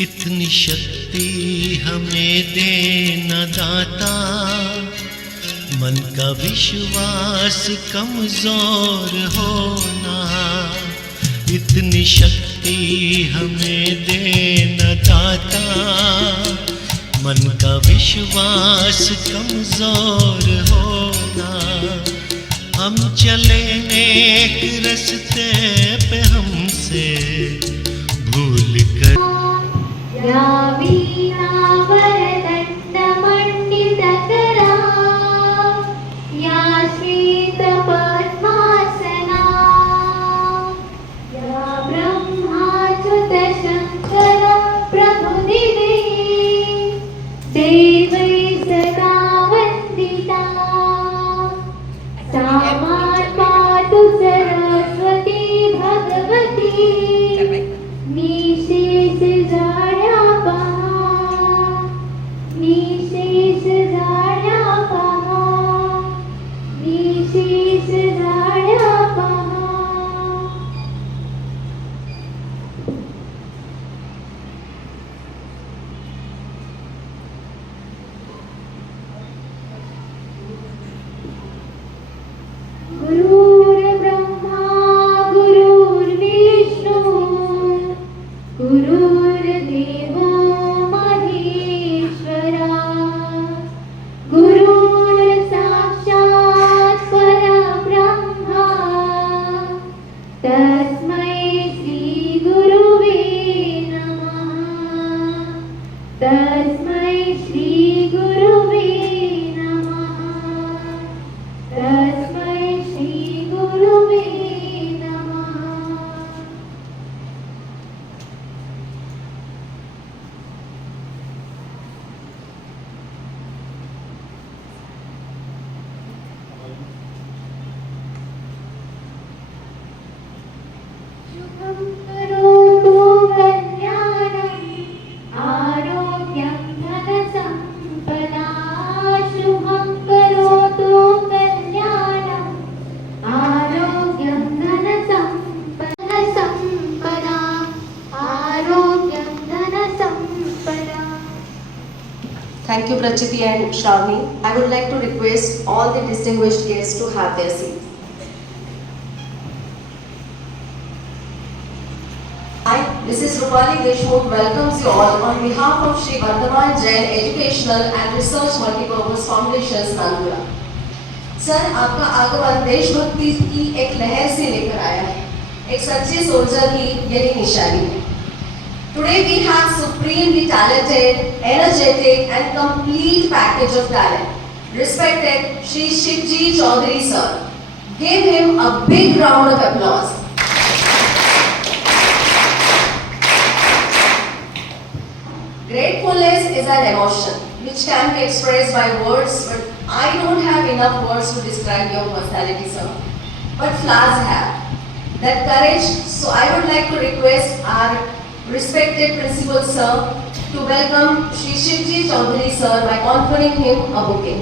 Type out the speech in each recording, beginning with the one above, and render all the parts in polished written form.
इतनी शक्ति हमें देना दाता, मन का विश्वास कमजोर होना। इतनी शक्ति हमें देना दाता, मन का विश्वास कमजोर होना। हम चले नेक रास्ते पे हमसे भूल कर या वीणा वरदंड मंडितकरा, या श्वेत पद्मासना, या ब्रह्माच्युत शंकर प्रभुदिवे, देवै सदा वंदिता। सा मातु सरस्वती भगवती, निशेष झाड्या पहा, निशेष झाड्या पहा, निशेष झाड्या पहा। गुरुर्ब्रह्मा गुरुर्विष्णू, गुरुर्देवो महेश्वरा, गुरुर्साक्षात् परब्रह्मा, तस्मै श्री गुरुवे नमः, तस्मै श्री गुरुवे नमः, तस्मै श्री गुरुवे नमः। शुभं करोतु कल्याणं, आरोग्यं धनसम्पदा। शुभं करोतु कल्याणं, आरोग्यं धनसम्पदा, आरोग्यं धनसम्पदा। Thank you, Prachiti and Shravani. I would like to request all the distinguished guests to have their seats. I, Mrs. Rupali Deshmukh, welcomes you all on behalf of Shri Vardhaman Jain Educational and Research Multipurpose Foundations, Nandura. Sir, आपका आगमन देशभक्ति की एक लहर से लेकर आया है, एक सच्चे सोल्जर की यही निशानी है। Today we have supremely talented, energetic and complete package of talent. Respected Shri Shivji Chaudhary sir. Give him a big round of applause. Gratefulness is an emotion which can be expressed by words, but I don't have enough words to describe your personality, sir. But flowers have that courage, so I would like to request our respected principal sir to welcome Shri Shivji Chaudhary sir by conferring him a bouquet.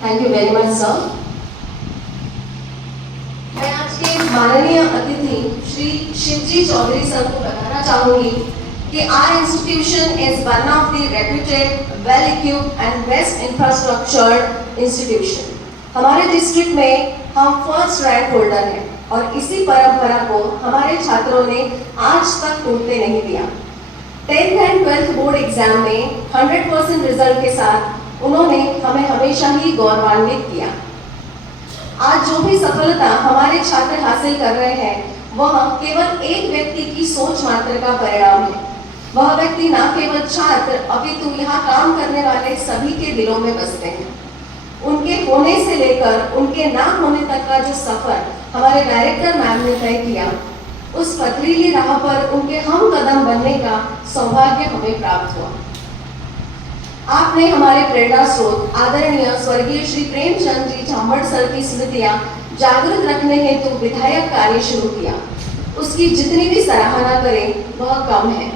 Thank you very much, sir. मैं आज के माननीय अतिथि Shri Shivji Chaudhary sir को बताना चाहूंगी कि our institution is one of the reputed, well-equipped and best infrastructured institution. हमारे डिस्ट्रिक्ट में हम फर्स्ट रैंक होल्डर हैं और इसी परंपरा को हमारे छात्रों ने आज तक टूटने नहीं दिया। 10th and 12th board exam में 100% रिजल्ट के साथ उन्होंने हमें हमेशा ही गौरवान्वित किया। आज जो भी सफलता हमारे छात्र हासिल कर रहे हैं, वह केवल एक व्यक्ति की सोच मात्र का परिणाम है। वह व्यक्ति न केवल छात्र अपितु यहाँ काम करने वाले सभी के दिलों में बसते हैं। उनके होने से लेकर उनके ना होने तक का जो सफर हमारे डायरेक्टर मैम ने तय किया, उस पथरीली राह पर उनके हम कदम बनने का सौभाग्य हमें प्राप्त हुआ। आपने हमारे प्रेरणा स्रोत आदरणीय स्वर्गीय श्री प्रेमचंद जी झांबड़ सर की स्मृतियां जागृत रखने हेतु विधायक कार्य शुरू किया। उसकी जितनी भी सराहना करें वह कम है।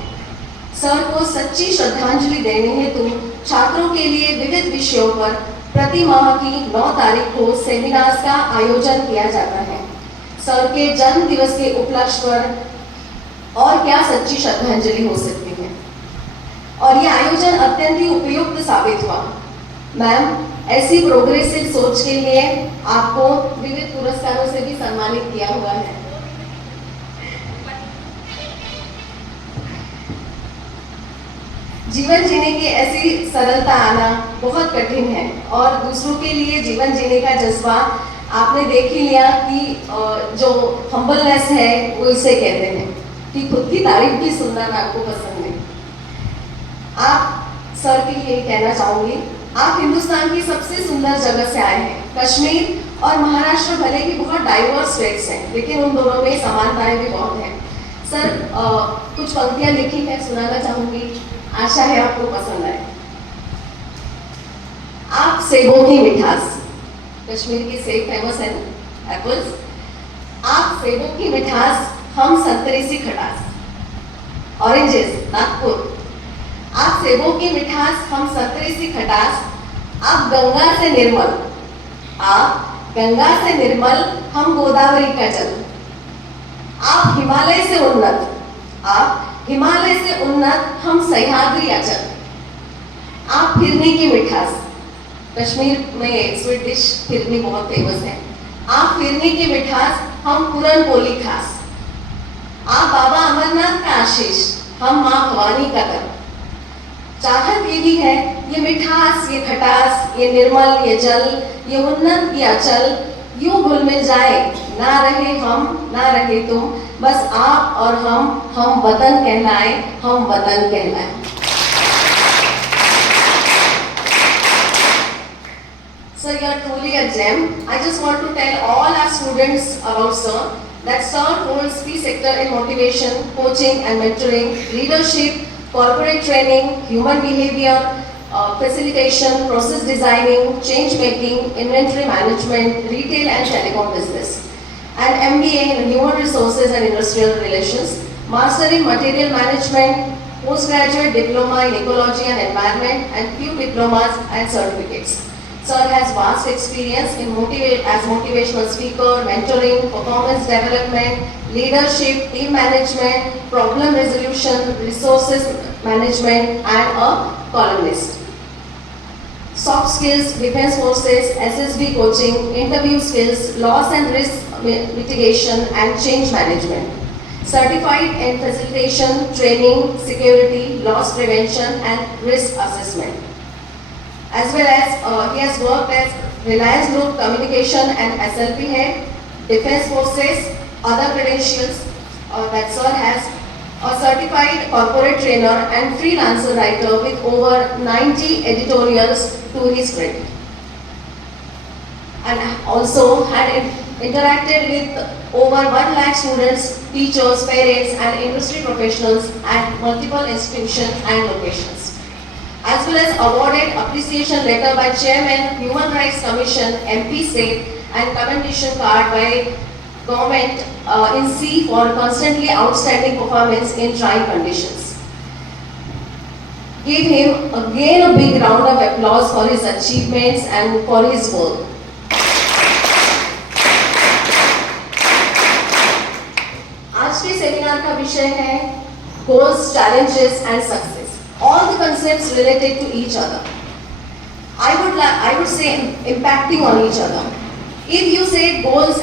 सर को सच्ची श्रद्धांजलि देने हेतु छात्रों के लिए विविध विषयों पर प्रति माह की 9 तारीख को सेमिनार्स का आयोजन किया जाता है। सर के जन्म दिवस के उपलक्ष्य पर और क्या सच्ची श्रद्धांजलि हो सकती है। और ये आयोजन अत्यंत ही उपयुक्त साबित हुआ। मैम, ऐसी प्रोग्रेसिव सोच के लिए आपको विविध पुरस्कारों से भी सम्मानित किया हुआ है। जीवन जीने की ऐसी सरलता आना बहुत कठिन है और दूसरों के लिए जीवन जीने का जज्बा आपने देख ही लिया कि जो हम्बलनेस है वो इसे कहते हैं कि खुद की तारीफ भी सुनना आपको पसंद है। आप सर के लिए कहना चाहूंगी, आप हिंदुस्तान की सबसे सुंदर जगह से आए हैं। कश्मीर और महाराष्ट्र भले ही बहुत डाइवर्स स्टेट्स हैं, लेकिन उन दोनों में समानताएं भी बहुत हैं। सर कुछ पंक्तियां लिखी हैं, सुनाना चाहूंगी, आशा है आपको पसंद आए। आप सेबों की मिठास, कश्मीर की सेब फेमस है ना, एप्पल्स। आप सेबों की मिठास, हम संतरे सी खटास, ऑरेंजेस नागपुर। आप सेबों की मिठास, हम संतरे सी खटास, आप गंगा से निर्मल, आप गंगा से निर्मल, हम गोदावरी का जल। आप हिमालय से उन्नत, आप हिमालय से उन्नत, हम सह्याद्री अचल। आप फिरनी की मिठास, कश्मीर में स्वीट डिश फिरनी बहुत फेमस है। आप फिरनी की मिठास, हम पूरन पोली खास। आप बाबा अमरनाथ का आशीष, हम माँ भवानी का दर। चाहत ये भी है, ये मिठास, ये खटास, ये निर्मल, ये जल, ये उन्नत, ये अचल यूं घुल मिल जाए, ना रहे हम, ना रहे तुम, बस आप और हम वतन कहलाए, हम वतन कहलाए। Sir, you are truly a gem. I just want to tell all our students about Sir that Sir holds key sector in motivation, coaching and mentoring, leadership, corporate training, human behavior, facilitation, process designing, change making, inventory management, retail and telecom business, and MBA in human resources and industrial relations, master in material management, postgraduate diploma in ecology and environment, and few diplomas and certificates. Sir has vast experience in as motivational speaker, mentoring, performance development, leadership, team management, problem resolution, resources management, and a columnist. Soft skills, defense forces, SSB coaching, interview skills, loss and risk mitigation, and change management. Certified in facilitation, training, security, loss prevention, and risk assessment. As well as he has worked as Reliance Group Communication and SLP head, Defense Forces, other credentials that Sir has, a certified corporate trainer and freelancer writer with over 90 editorials to his credit. And also had interacted with over 1 lakh students, teachers, parents and industry professionals at multiple institutions and locations. As well as awarded appreciation letter by Chairman Human Rights Commission MP State and commendation card by government in C for constantly outstanding performance in trying conditions. Give him again a big round of applause for his achievements and for his work. आज के seminar का विषय है goals, challenges and success. All the concepts related to each other. I would say impacting on each other. If you set goals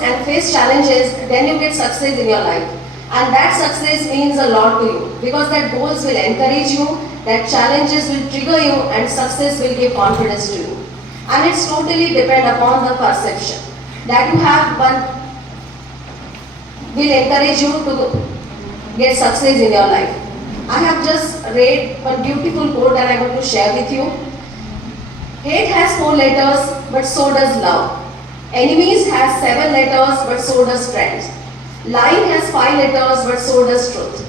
and face challenges, then you get success in your life, and that success means a lot to you because that goals will encourage you, that challenges will trigger you, and success will give confidence to you. And it's totally depend upon the perception that you have. One will encourage you to get success in your life. I have just read one beautiful quote that I want to share with you. Hate has 4 letters, but so does love. Enemies has 7 letters, but so does friends. Lying has 5 letters, but so does truth.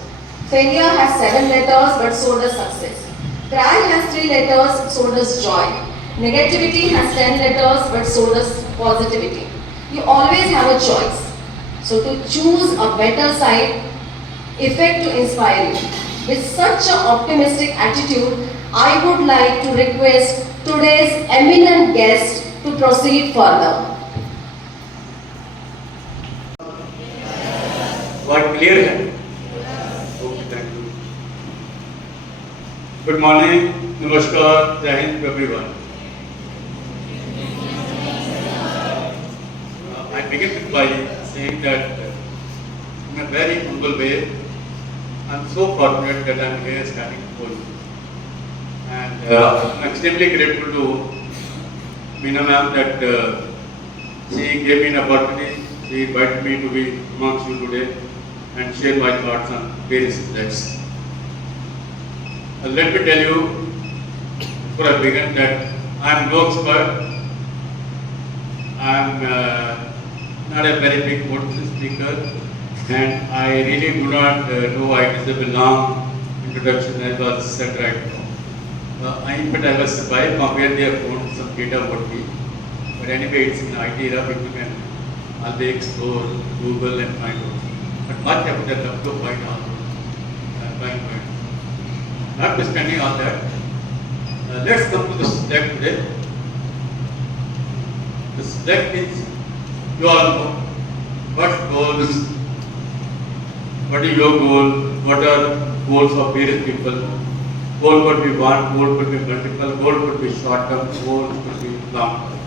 Failure has 7 letters, but so does success. Cry has 3 letters, so does joy. Negativity has 10 letters, but so does positivity. You always have a choice. So to choose a better side, effect to inspire you. With such an optimistic attitude, I would like to request today's eminent guest to proceed further. What clear है? Okay, thank you. Good morning, Namaskar, Jai Hind to everyone. I begin by saying that in a very humble way, I'm so fortunate that I'm here standing before you. And I'm extremely grateful to Meena ma'am that she gave me an opportunity, she invited me to be amongst you today and share my thoughts on various subjects. Let me tell you, before I begin, that I'm no expert. I'm not a very big motivational speaker, and I really do not know I deserve a long introduction as was said right now. But I was surprised compared their phone some data would be. But anyway, it's an idea people can always explore Google and find out. But much of that up to find out. Notwithstanding all that, let's come to the subject today. The subject is, you all know, what goals, what is your goal, what are goals of various people. Goal could be one, goal could be multiple, goal could be short term, goal could be long term.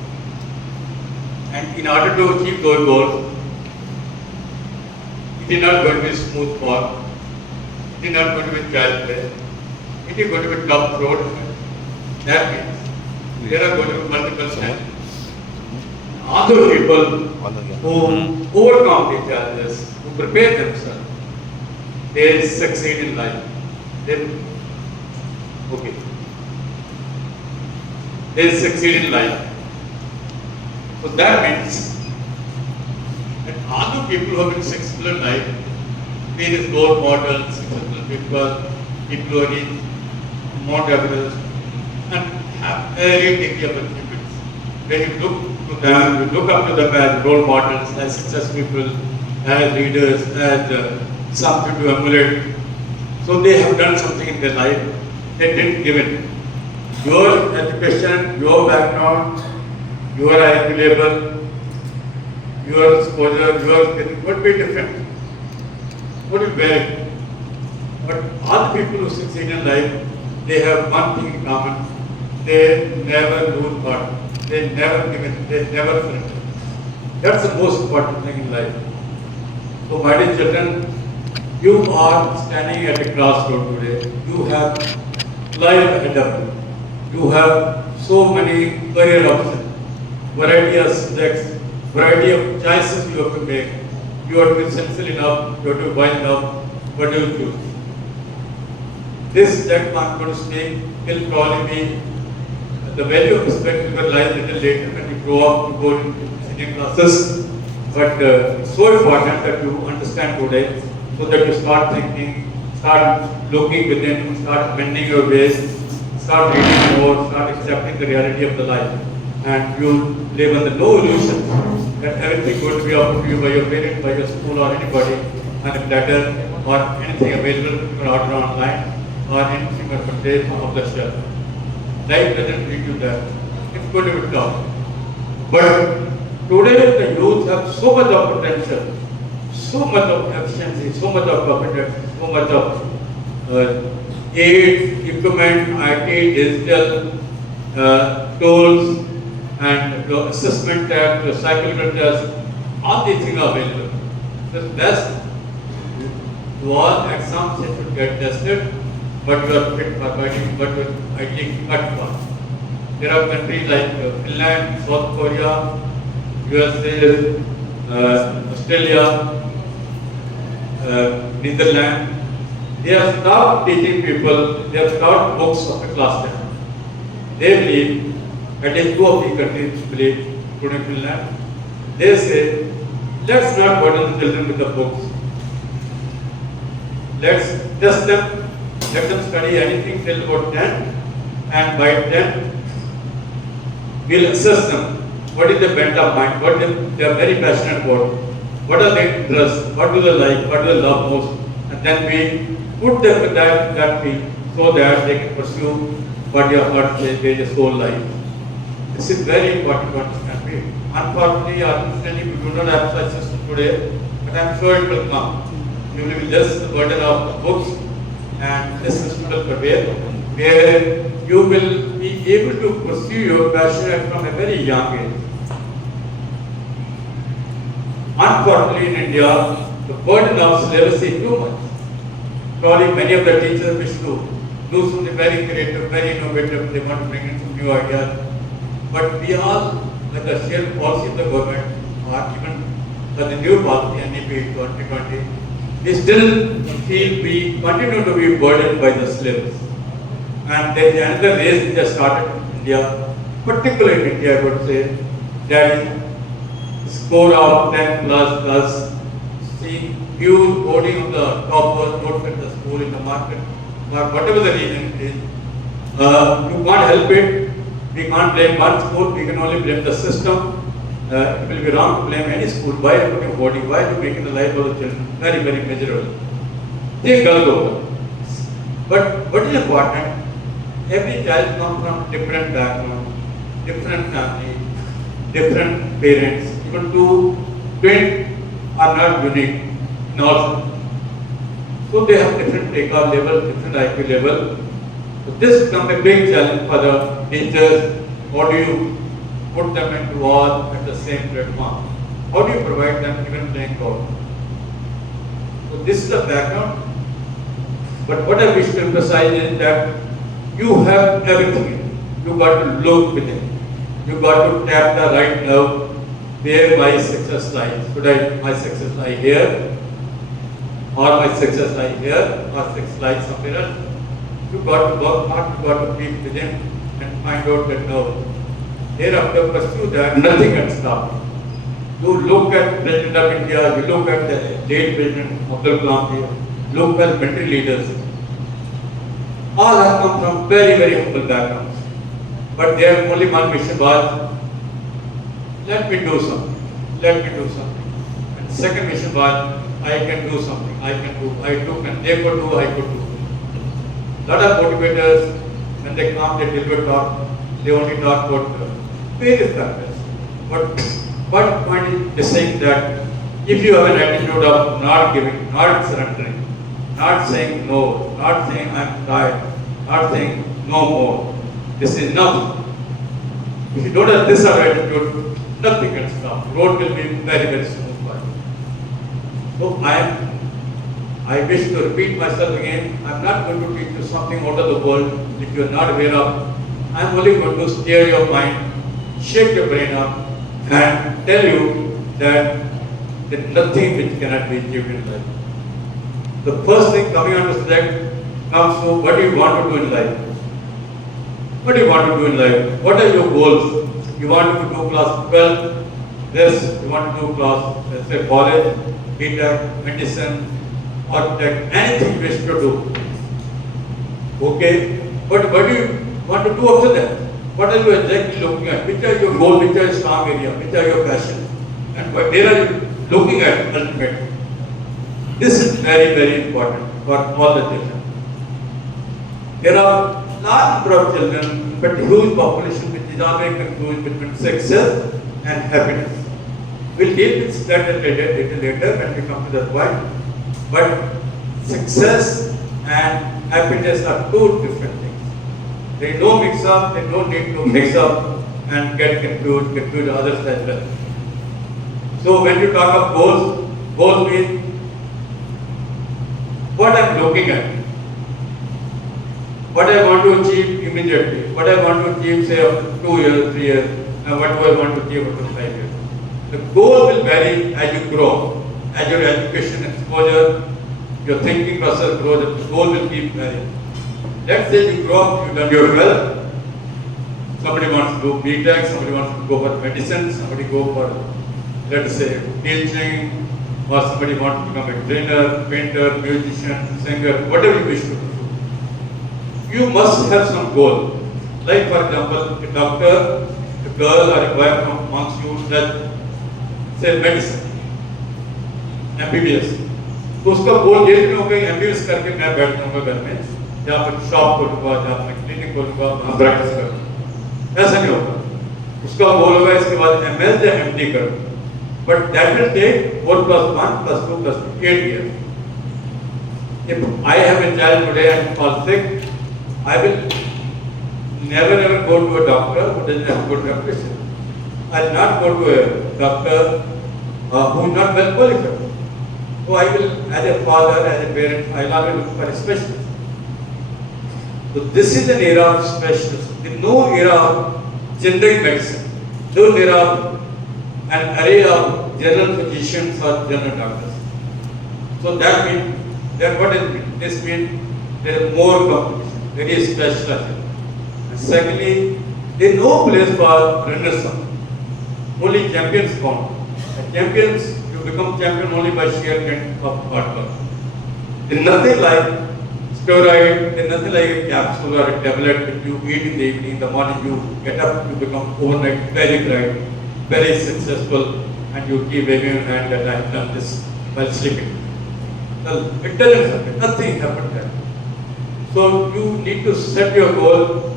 And in order to achieve those goals, it is not going to be smooth path, it is not going to be child play, it is going to be tough road. That means there are going to be multiple steps. Other people who overcome these challenges, who prepare themselves, they succeed in life. They succeed in life. So that means that other people who have been successful in life, various role models, successful people who are in Mount Everest, and have very degree of achievements. When you look to them, you look up to them as role models, as successful people, as leaders, as something to emulate. So they have done something in their life, they didn't give it. Your education, your background, your IQ level, your exposure, your skill would be different. Would be very. But all the people who succeed in life, they have one thing in common. They never lose heart. They never give it. They never surrender. That's the most important thing in life. So, my dear children, you are standing at a crossroad today. You have life ahead of you. You have so many career options, variety of subjects, variety of choices you have to make. You have to be sensible enough, you have to be wise enough. What do you choose? This that I'm going to speak will probably be the value of respect will lie a little later when you grow up to go into senior classes. But it's so important that you understand today so that you start thinking, start looking within, start bending your ways, start reading more, start accepting the reality of the life. And you live under no illusion that everything going to be offered to you by your parents, by your school or anybody on a platter or anything available for order online or anything but purchase off the shelf. Life doesn't treat you that. It's going to be tough. But today the youth have so much of potential, so much of efficiency, so much of competence, so much of aid, equipment, IT, digital tools, and the assessment test, the psychological test, all these things are available. The best to all exams that should get tested, but you are fit for fighting, but you are ideally cut for. There are countries like Finland, South Korea, USA, Australia, Netherlands. They have stopped teaching people, they have stopped books of the class 10. They believe, at least two of the countries believe, including Finland, they say, let's not burden the children with the books. Let's test them, let them study anything till about 10, and by 10, we'll assess them. What is the bent of mind? What they are very passionate about. what are their interests, what do they like, what do they love most, and then we put them in that field so that they can pursue what you have got their whole life. This is very important to understand. Unfortunately, we do not have such system today, but I am sure it will come. You will be less the burden of the books, and this system will prevail, where you will be able to pursue your passion from a very young age. Unfortunately, in India, the burden of syllabus is too much. Probably many of the teachers wish to do something very creative, very innovative. They want to bring in some new ideas. But we all, like the shared policy of the government, or even the new policy, NEP 2020, we still feel we continue to be burdened by the syllabus. And there is another race which has started in India, particularly in India, I would say, that is score of 10 plus, see huge voting of the toppers, not at the school in the market, or whatever the reason it is. You can't help it. We can't blame one school, we can only blame the system. It will be wrong to blame any school. Why are you putting voting? Why are you making the life of the children very, very miserable? They go. But what is important? Every child comes from different background, different family, different parents. Even two twins are not unique in all. So they have different takeoff level, different IQ level. So this becomes a big challenge for the teachers. How do you put them into all at the same platform? How do you provide them even playing God? So this is the background. But what I wish to emphasize is that you have everything. You got to look within. You got to tap the right nerve where my success lies. Should my success lie here? Or my success lie here? Or success lies somewhere else? You got to work hard, you got to be within and find out that nerve. Thereafter, pursue that, nothing can stop you. You look at President of India, you look at the late President Abdul Kalam, look at military leaders. All have come from very, very humble backgrounds. But their only one mission was, let me do something. Let me do something. And second mission was, I can do something. I can do. I do. And they could do. I could do. Lot of motivators, when they come, they deliver talk. They only talk about various factors. But what point is saying that if you have an attitude of not giving, not surrendering, not saying no, not saying I'm tired, not saying no more, this is enough. If you don't have this attitude, nothing can stop. Road will be very, very smooth for you. So I wish to repeat myself again. I'm not going to teach you something out of the world if you're not aware of. I'm only going to steer your mind, shake your brain up, and tell you that there's nothing which cannot be achieved in life. The first thing coming on the subject comes to what do you want to do in life? What do you want to do in life? What are your goals? You want to do class 12, this, you want to do class, let's say college, BTech, medicine, architect, anything you wish to do. Okay, but what do you want to do after that? What are you exactly looking at? Which are your goals, which are your strong area, which are your passion? And where are you looking at ultimately? This is very, very important for all the children. There are large number of children, but huge population which is always confused between success and happiness. We'll deal with that a little later when we come to that point. But success and happiness are two different things. They don't mix up, they don't need to mix up and get confuse others as well. So when you talk of goals, goals mean what I'm looking at. What I want to achieve immediately, what I want to achieve say after 2 years, 3 years, and what do I want to achieve after 5 years. The goal will vary as you grow, as your education exposure, your thinking process grows, the goal will keep varying. Let's say you grow up, you've done your well, somebody wants to do BTech, somebody wants to go for medicine, somebody go for, let's say, teaching, or somebody wants to become a trainer, painter, musician, singer, whatever you wish to do. You must have some goal. Like for example, a doctor, a girl or a boy from amongst you that say medicine. MBBS, तो उसका गोल ये नहीं होगा MBBS करके मैं बैठ जाऊंगा घर में, जहाँ पर शॉप खोलूंगा, जहाँ पर क्लिनिक खोलूंगा, वहाँ प्रैक्टिस करूंगा, ऐसा नहीं होगा। उसका गोल होगा इसके बाद ML या MD करूँ, but that will take 4 + 1 + 2 + 2 8 years. If I have a child today and fall sick, I will never ever go to a doctor who doesn't have good reputation. I'll not go to a doctor who is not well qualified. So I will, as a father, as a parent, I'll always look for a specialist. So this is an era of specialists. There's no era of generic medicine. No era of an array of general physicians or general doctors. So that means that what is it? This means there is more competition, very specialized. And secondly, there is no place for runners up. Only champions count. And champions, you become champion only by sheer dint of hard work. There is nothing like steroid, there is nothing like a capsule or a tablet that you eat in the evening, in the morning you get up, you become overnight very bright, very successful, and you keep waving your hand that I have done this while sleeping. Well, it doesn't happen, nothing happened there. So you need to set your goal,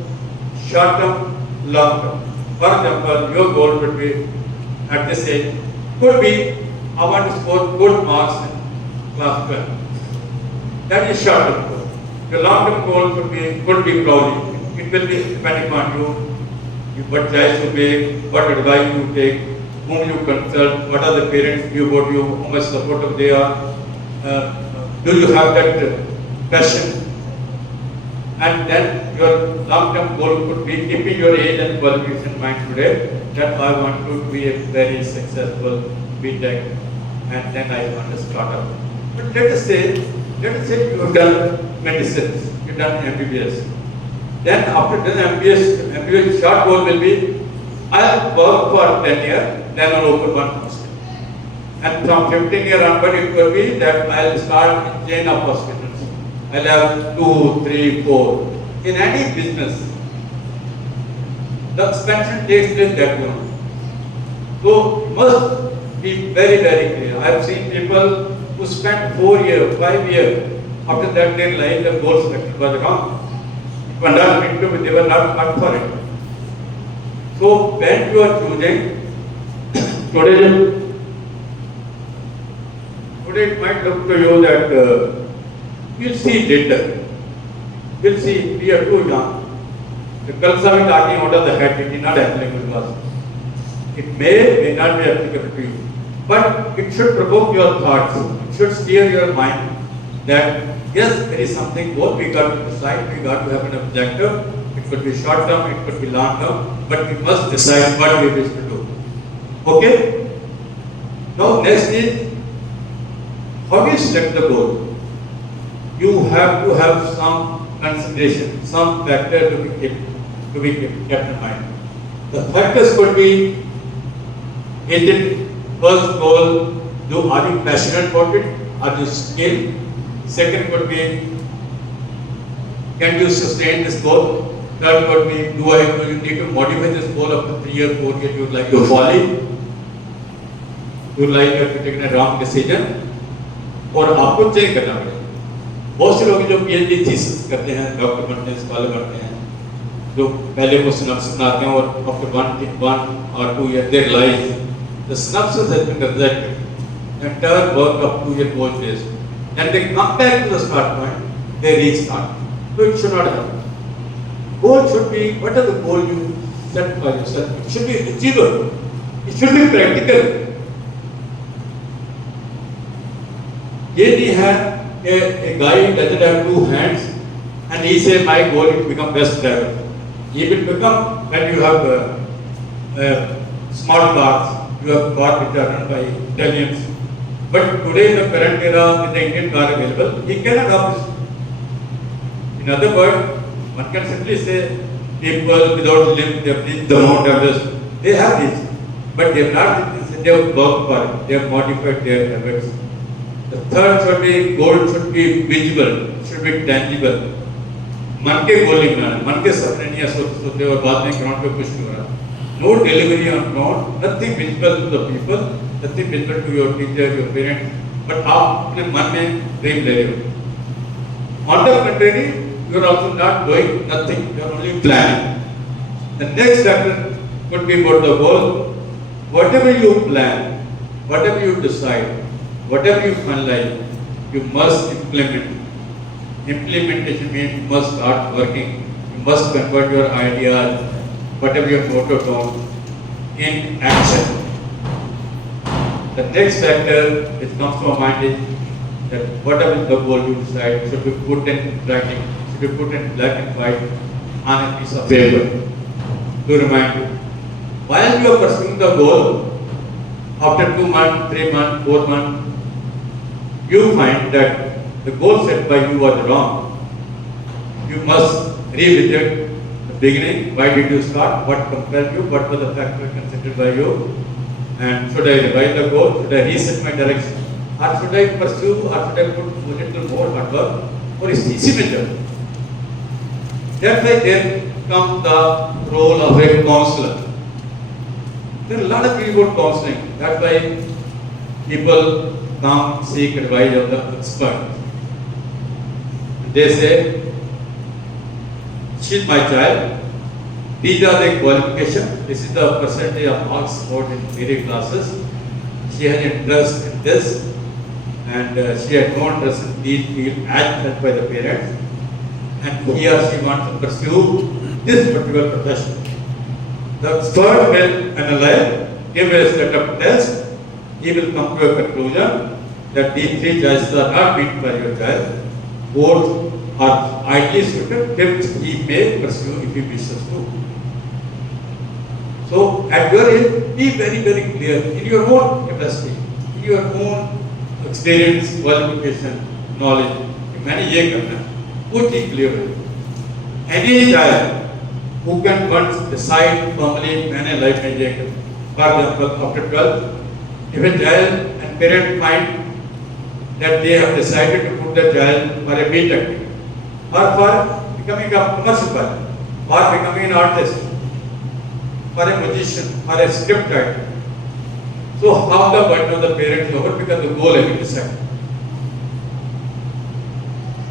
short term, long term. For example, your goal would be at this age, could be I want to score good marks in class 12. That is short term goal. Your long term goal could be probably, it will be depending on you, what choice you make, what advice you take, whom you consult, what are the parents you go to, how much supportive they are, do you have that passion? And then your long-term goal could be keeping your age and qualification in mind today, that I want to be a very successful BTech, and then I want to start up. But let us say you have done medicine, you have done MBBS. Then after done MBBS short goal will be, I'll work for 10 years, then I'll open one hospital. And from 15 years onward, it will be that I'll start a chain of hospitals. I'll have 2, 3, 4. In any business, the expansion takes place that way. So must be very, very clear. I have seen people who spent 4 years, 5 years, after that they realized the goal selection was wrong. It was not meant to be, they were not cut for it. So when you are choosing, today it might look to you that you'll see later. You'll see we are too young. The Kalsa is talking out of the head, it is not applicable to us. It may not be applicable to you. But it should provoke your thoughts. It should steer your mind that yes, there is something more we got to decide, we got to have an objective. It could be short term, it could be long term, but we must decide what we wish to do. Okay? Now next is, how do you select the goal? You have to have some consideration, some factor to be kept in mind. The factors could be, is it first goal, are you passionate about it? Are you skilled? Second could be, can you sustain this goal? Third could be, do you need to modify this goal after 3 or 4 years? You would like to follow? You would like to take a wrong decision? और आपको check करना पड़ेगा। बहुत से लोग जो PhD thesis करते हैं, डॉक्टर बनते हैं, स्कॉलर बनते हैं, जो पहले वो synopsis बनाते हैं और after 1 or 2 years they realize the synopsis has been rejected. The entire work of 2 years was waste. Then they come back to the start point, they restart. So it should not happen. Goal should be, what are the goal you set for yourself? It should be achievable. It should be practical. ये नहीं है a guy doesn't have 2 hands and he say my goal is to become best driver. He will become when you have smart cars, you have cars which are run by Italians. But today in the current era with the Indian car available, he cannot have this. In other words, one can simply say people without limb, they have reached the Mount Everest. They have reached, but they have not reached, they have worked for it, they have modified their habits. The third should be, goal should be visible, should be tangible. मन के गोल नहीं बनाना, मन के सपने नहीं सोचते और बाद में ग्राउंड पे कुछ नहीं हो रहा. No delivery on ground, nothing visible to the people, nothing visible to your teacher, your parents, but आप अपने मन में ड्रीम ले रहे हो। On the country you are also not doing nothing, you are only planning. The next factor could be about the goal. Whatever you plan, whatever you decide, whatever you finalize, you must implement. Implementation means you must start working. You must convert your ideas, whatever you have noted down, in action. The next factor which comes to our mind is that whatever the goal you decide should be put in writing, should be put in black and white on a piece of paper to remind you. While you are pursuing the goal, after 2 months, 3 months, 4 months, you find that the goal set by you was wrong. You must revisit the beginning. Why did you start? What compelled you? What were the factors considered by you? And should I revise the goal? Should I reset my direction? Or should I pursue? Or should I put a little more hard work? Or is easy method? That's why there comes the role of a counselor. There are a lot of people about counseling. That's why people come seek advice of the expert. They say, she's my child. These are the qualifications. This is the percentage of marks scored in theory classes. She has interest in this, and she has no interest in these fields as helped by the parents. And he or she wants to pursue this particular profession. The expert will analyze, he will set up tests, he will come to a conclusion that these 3 choices are not meant for your child. 4th are ideally suited, 5th he may pursue if he wishes to. So at your age, be very, very clear in your own capacity, in your own experience, qualification, knowledge. मैंने ये करना है, वो चीज clear है. Any child who can once decide firmly मैंने life में ये करना. For example, after 12th, if a child and parent find that they have decided to put the child for a B.Tech or for becoming a commercial pilot, or becoming an artist, for a magician, or a script writer. So how the burden of the parents over because the goal has been decided.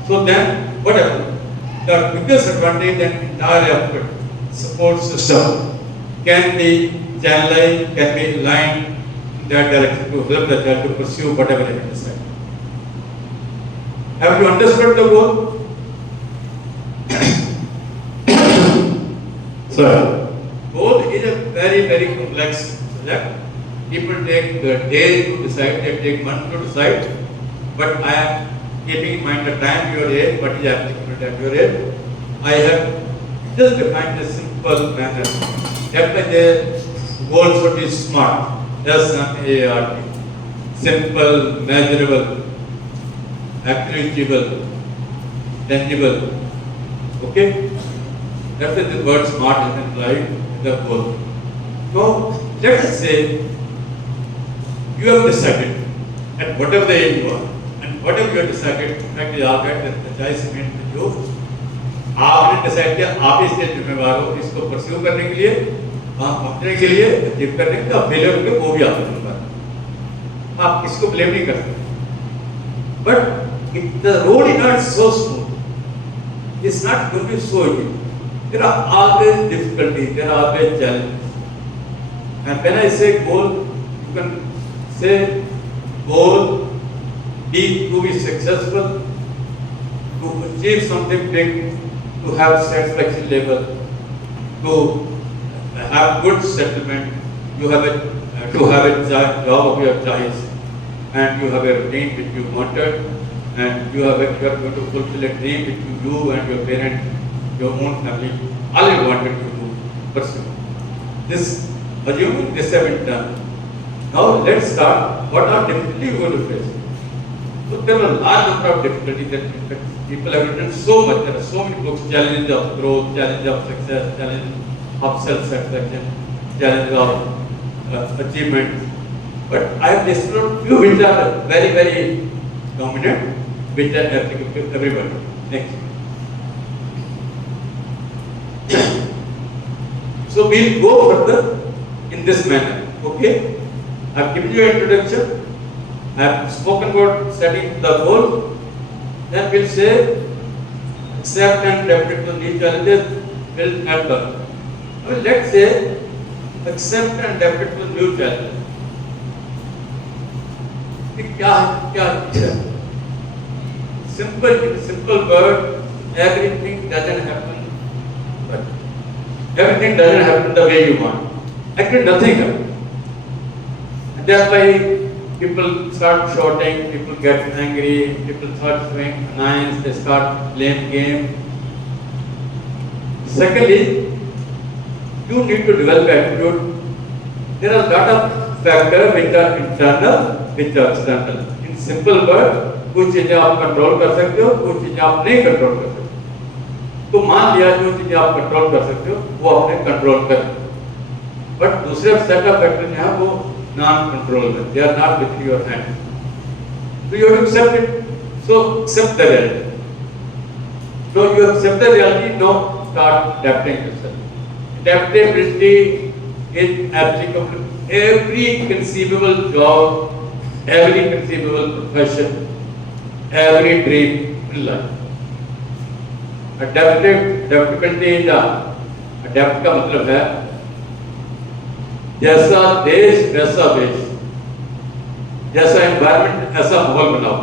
So then, what happens? The biggest advantage that entire effort support system can be channelized, can be aligned in that direction to help the child to pursue whatever they decide. Have you understood the goal? Sir, goal is a very, very complex subject. People take days to decide, they take months to decide, but I am keeping in mind the time your age, what is applicable at your age. I have just defined a simple manner. That way the goal should be SMART, S-M-A-R-T, simple, measurable, achievable, tangible. Okay? That's why the word SMART is implied in the goal. So let us say you have decided at whatever the age you are, and whatever you have decided, in fact, you are that the choice is meant with you. आपने decide किया, आप इसके जिम्मेवार हो इसको pursue करने के लिए, आप पहुंचने के लिए, अचीव करने के लिए, फेलियर हो गए वो भी आपके जिम्मेवार। आप इसको ब्लेम नहीं कर सकते। But the road is not so smooth. It's not going to be so easy. There are always difficulties. There are always challenges. And when I say goal, you can say goal be to be successful, to achieve something big, to have satisfaction level, to have good settlement, to have a job of your choice, and you have a routine which you wanted, and you are going to fulfill a dream which you and your parents, your own family, all you wanted to pursue. This, assuming this has been done. Now let's start. What are difficulties you are going to face? So there are a large number of difficulties that in fact, people have written so much. There are so many books: challenge of growth, challenge of success, challenge of self-satisfaction, challenge of achievement. But I have listed out few which are very, very dominant, which are applicable to everybody. Next. So we'll go further in this manner. Okay? I've given you an introduction. I have spoken about setting the goal. Then we'll say accept and adapt to new challenges will help us. Well, let's say accept and adapt to new challenges. Simple word, everything doesn't happen, but everything doesn't happen the way you want. Actually, nothing happens. And that's why people start shouting, people get angry, people start showing annoyance, they start playing game. Secondly, you need to develop attitude. There are a lot of factors which are internal, which are external. In simple word, कुछ चीजें आप control कर सकते हो, कुछ चीजें आप नहीं कंट्रोल कर सकते। तो मान लिया जो चीजें आप कंट्रोल कर सकते हो, वो आपने कंट्रोल कर। बट दूसरे सेट ऑफ फैक्टर्स यहाँ वो नॉन कंट्रोल है, they are not within your hand. So you have to accept it. So accept the reality. So you accept the reality, now start adapting yourself. Adaptability is applicable to every conceivable job, every conceivable profession, every dream in life. Adaptability is adapt का मतलब है जैसा देश वैसा देश, जैसा environment ऐसा माहौल बनाओ.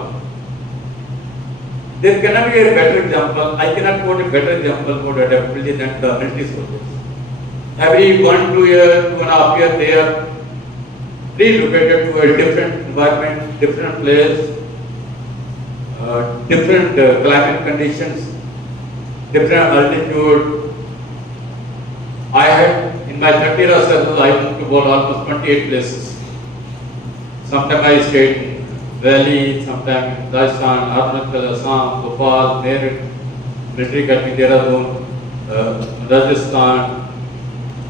There cannot be a better example. I cannot quote a better example for adaptability than the military soldiers. Every 1-2 years, 2.5 years, they are relocated to a different environment, different place, different climate conditions, different altitude. I had in my 30 years service, I moved to about almost 28 places. Sometimes I stayed in Delhi, sometimes in Rajasthan, Arunachal, Assam, Bhopal, Meerut, military academy, Dehradun, Rajasthan.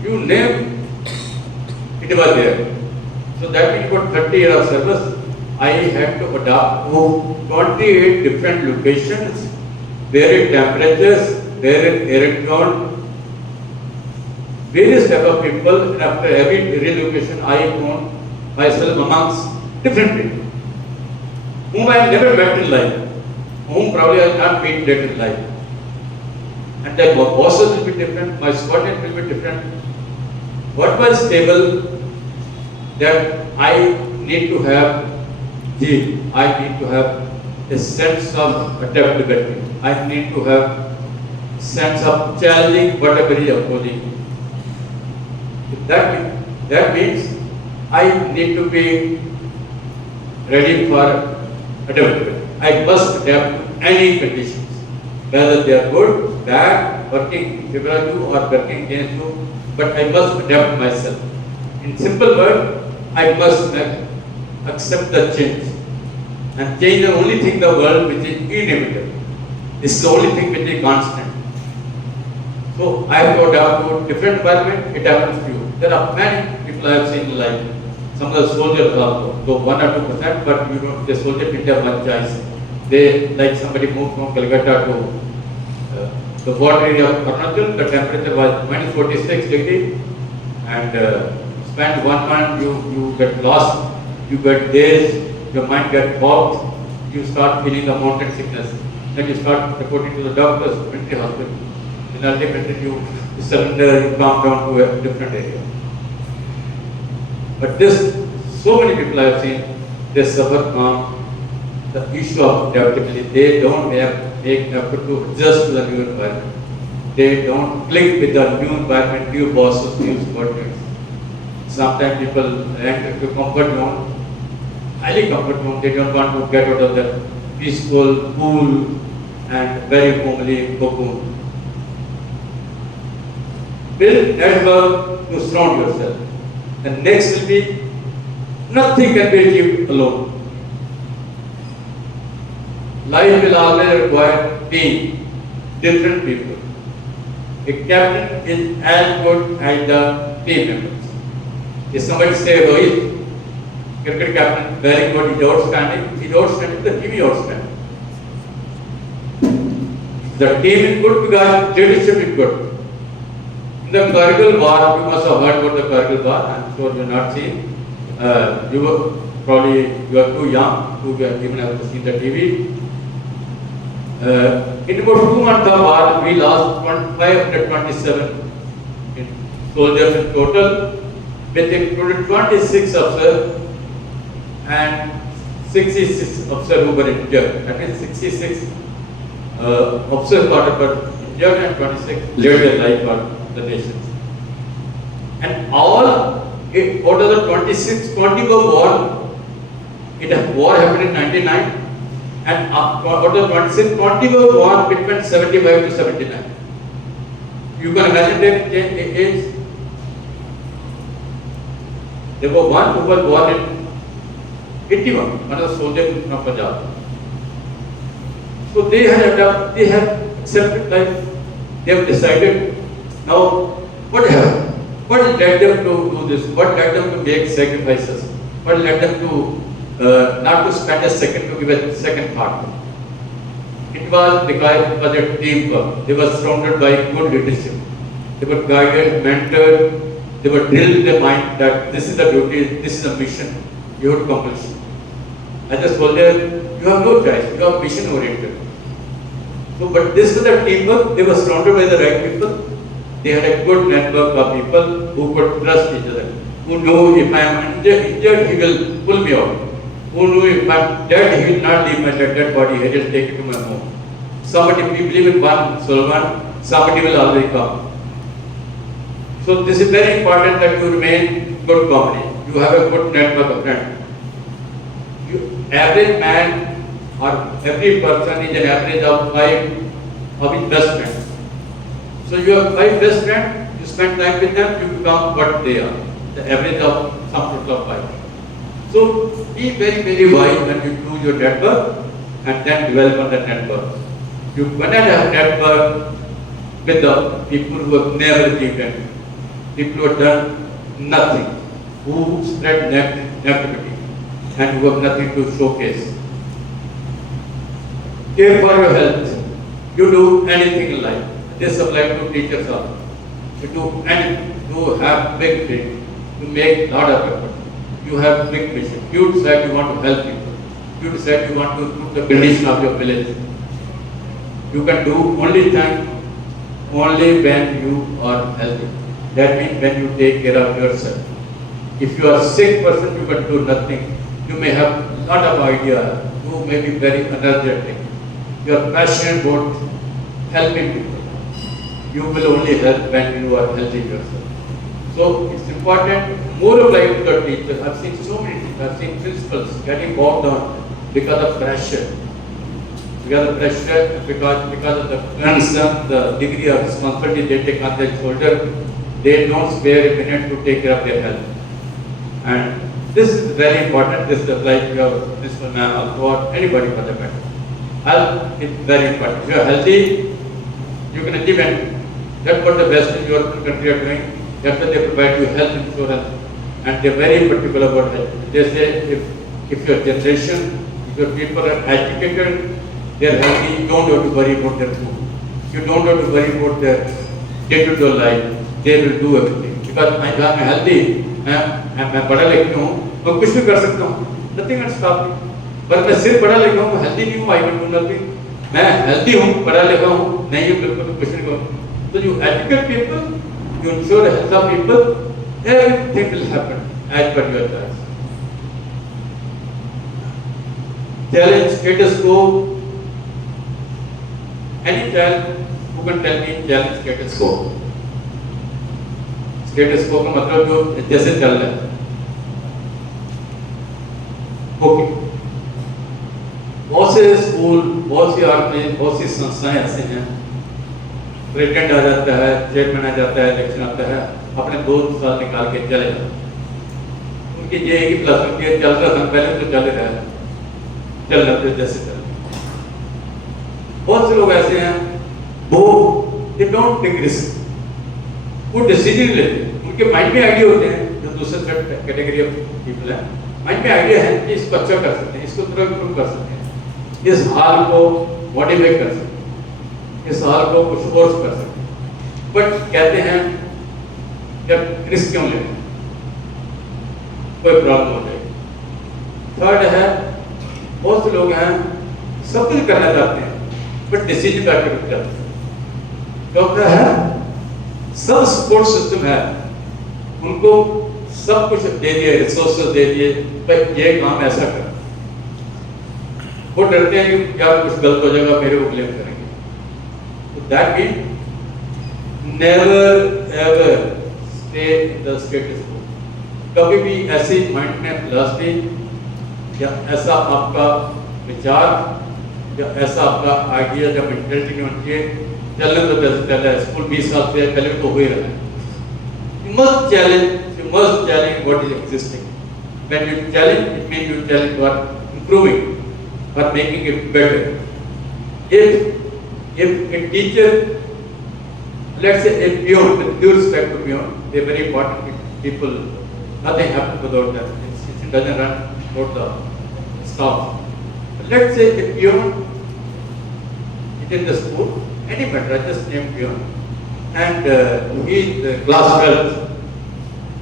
You name it was there. So that means for 30 years of service, I had to adapt to 28 different locations, varied temperatures, varied air tone, various type of people, and after every relocation, I found myself amongst different people, whom I have never met in life, whom probably I will not meet later in life. And my bosses will be different, my subordinates will be different. What was stable that I need to have I need to have a sense of adaptability. I need to have sense of challenging whatever is opposing. That means I need to be ready for adaptability. I must adapt to any conditions, whether they are good, bad, working in favor of you or working against you, but I must adapt myself. In simple words, I must accept the change. And change is the only thing in the world which is inevitable. It's the only thing which is constant. So I have to adapt to different environment, it happens to you. There are many people I have seen in life. Some of the soldiers also, though 1 or 2%, but you know, the soldier didn't have much choice. They, like somebody moved from Calcutta to the border area of Arunachal, the temperature was minus 46 degrees, and spend 1 month, you get lost, you get dazed, your mind gets fogged, you start feeling the mountain sickness. Then you start reporting to the doctors, military hospital. Then ultimately you surrender, you come down to a different area. But this, so many people I have seen, they suffer from the issue of adaptability. They don't make effort to adjust to the new environment. They don't click with the new environment, new bosses, new subordinates. Sometimes people enter to comfort zone, highly comfort zone. They don't want to get out of the peaceful, cool, and very homely cocoon. Build network to surround yourself. The next will be, nothing can be achieved alone. Life will always require team, different people. A captain is as good as the team members. If somebody say Rohit, cricket captain, very good, he's outstanding, the team is outstanding. The team is good because leadership is good. In the Kargil war, you must have heard about the Kargil war, I'm sure you have not seen. probably you are too young to even have seen the TV. In about 2 months of war, we lost 527 soldiers in total, with included 26 officers and 66 officers who were injured. That means 66 officers were injured and 26 laid their life for the nation. And all out of the 26, 20 were war. War happened in 99, and out of the 26, 20 were war between 75 to 79. You can imagine their age. There were one who was born in 81, one of the soldiers from Punjab. So they have accepted life. They have decided. Now, what happened? What led them to do this? What led them to make sacrifices? What led them to not to spend a second to give a second thought? It was because it was a teamwork. They were surrounded by good leadership. They were guided, mentored. They were drilled in their mind that this is the duty, this is the mission you have to accomplish. As a soldier, you have no choice. You are mission oriented. So, but this was a teamwork. They were surrounded by the right people. They had a good network of people who could trust each other, who knew if I am injured, he will pull me out. Who knew if I am dead, he will not leave my dead body, he will take it to my home. Somebody, we believe in one soul, somebody will always come. So this is very important that you remain good company. You have a good network of friends. Average man or every person is an average of 5 of his best friends. So you have 5 best friends, you spend time with them, you become what they are. The average of some total of 5. So be very, very wise when you do your network and then develop on that network. You cannot have network with the people who have never achieved anything. People who have done nothing, who spread negativity and who have nothing to showcase. Care for your health. You do anything in life. This applies to teachers also. You do anything. You have big dreams. You make lot of effort. You have big mission. You decide you want to help people. You decide you want to improve the condition of your village. You can do only when you are healthy. That means when you take care of yourself. If you are a sick person, you can do nothing. You may have a lot of ideas. You may be very energetic. You are passionate about helping people. You will only help when you are healthy yourself. So it's important, more of like the teachers. I've seen so many teachers, I've seen principals getting bogged down because of pressure. Because of the concern, the degree of responsibility they take on their shoulder, they don't spare a minute to take care of their health. And this is very important. This is like your principal man or anybody for that matter. Health is very important. If you are healthy, you can achieve anything. That's what the best in European country are doing. That's why they provide you health insurance, and they're very particular about health. They say if your generation, if your people are educated, they're healthy, you don't have to worry about their food. You don't have to worry about their day-to-day life. They will do everything. Because I'm healthy, मैं पढ़ा लिखा हूँ, मैं कुछ भी कर सकता हूँ. Nothing can stop me. पर मैं सिर्फ पढ़ा लिखा हूँ, हेल्दी नहीं हूँ, I can do nothing. मैं हेल्दी हूँ, पढ़ा लिखा हूँ, नहीं हूँ, बिल्कुल कुछ नहीं करूँ. So you educate people, you ensure the health of people, everything will happen as per your choice. Challenge status quo. Any child who can tell me challenge status quo. Status quo का मतलब जो जैसे चल रहा है. Okay. बहुत से school, बहुत सी आर्मी, बहुत सी संस्थाएं ऐसे हैं. प्रेसिडेंट आ जाता है, चेयरमैन आ जाता है, इलेक्शन आता है, अपने 2 साल निकाल के चले जाते हैं. उनकी ये एक प्लस होती है, चल रहा था पहले तो चल रहा है, चल रहा था जैसे चल. बहुत से लोग ऐसे हैं, वो they don't take risk. वो डिसीजन लेते हैं. उनके माइंड में आइडिया होते हैं, जो दूसरे कैटेगरी ऑफ पीपल है, माइंड में आइडिया है कि इसको अच्छा कर सकते हैं, इसको थोड़ा इम्प्रूव कर सकते हैं, इस हाल को मॉडिफाई कर सकते हैं, इस हाल को कुछ और कर सकते हैं. बट कहते हैं जब रिस्क क्यों लेते हैं, कोई प्रॉब्लम हो जाएगी. थर्ड है, बहुत से लोग हैं सब कुछ करना चाहते हैं बट डिसीजन करके रुक जाते हैं। डॉक्टर है, सब सपोर्ट सिस्टम है, उनको सब कुछ दे दिए, रिसोर्सेज दे दिए, भाई ये काम ऐसा कर, वो डरते हैं कि क्या कुछ गलत हो जाएगा, मेरे को ब्लेम करेंगे। तो that mean never ever stay in the status को। कभी भी ऐसी माइंड में फिलॉसफी या ऐसा आपका विचार या ऐसा आपका आइडिया या मेंटेलिटी नहीं होनी चाहिए चलने तो जैसे चल रहा है, स्कूल 20 साल से पहले तो हो ही रहा है। You must challenge what is existing. When you challenge, it means you challenge for improving, for making it better. If a teacher, let's say a peon, with due respect to peon, they are very important people. Nothing happens without them. It doesn't run without the staff. Let's say a peon is in the school, any matter, I just name peon, and he is class 12th.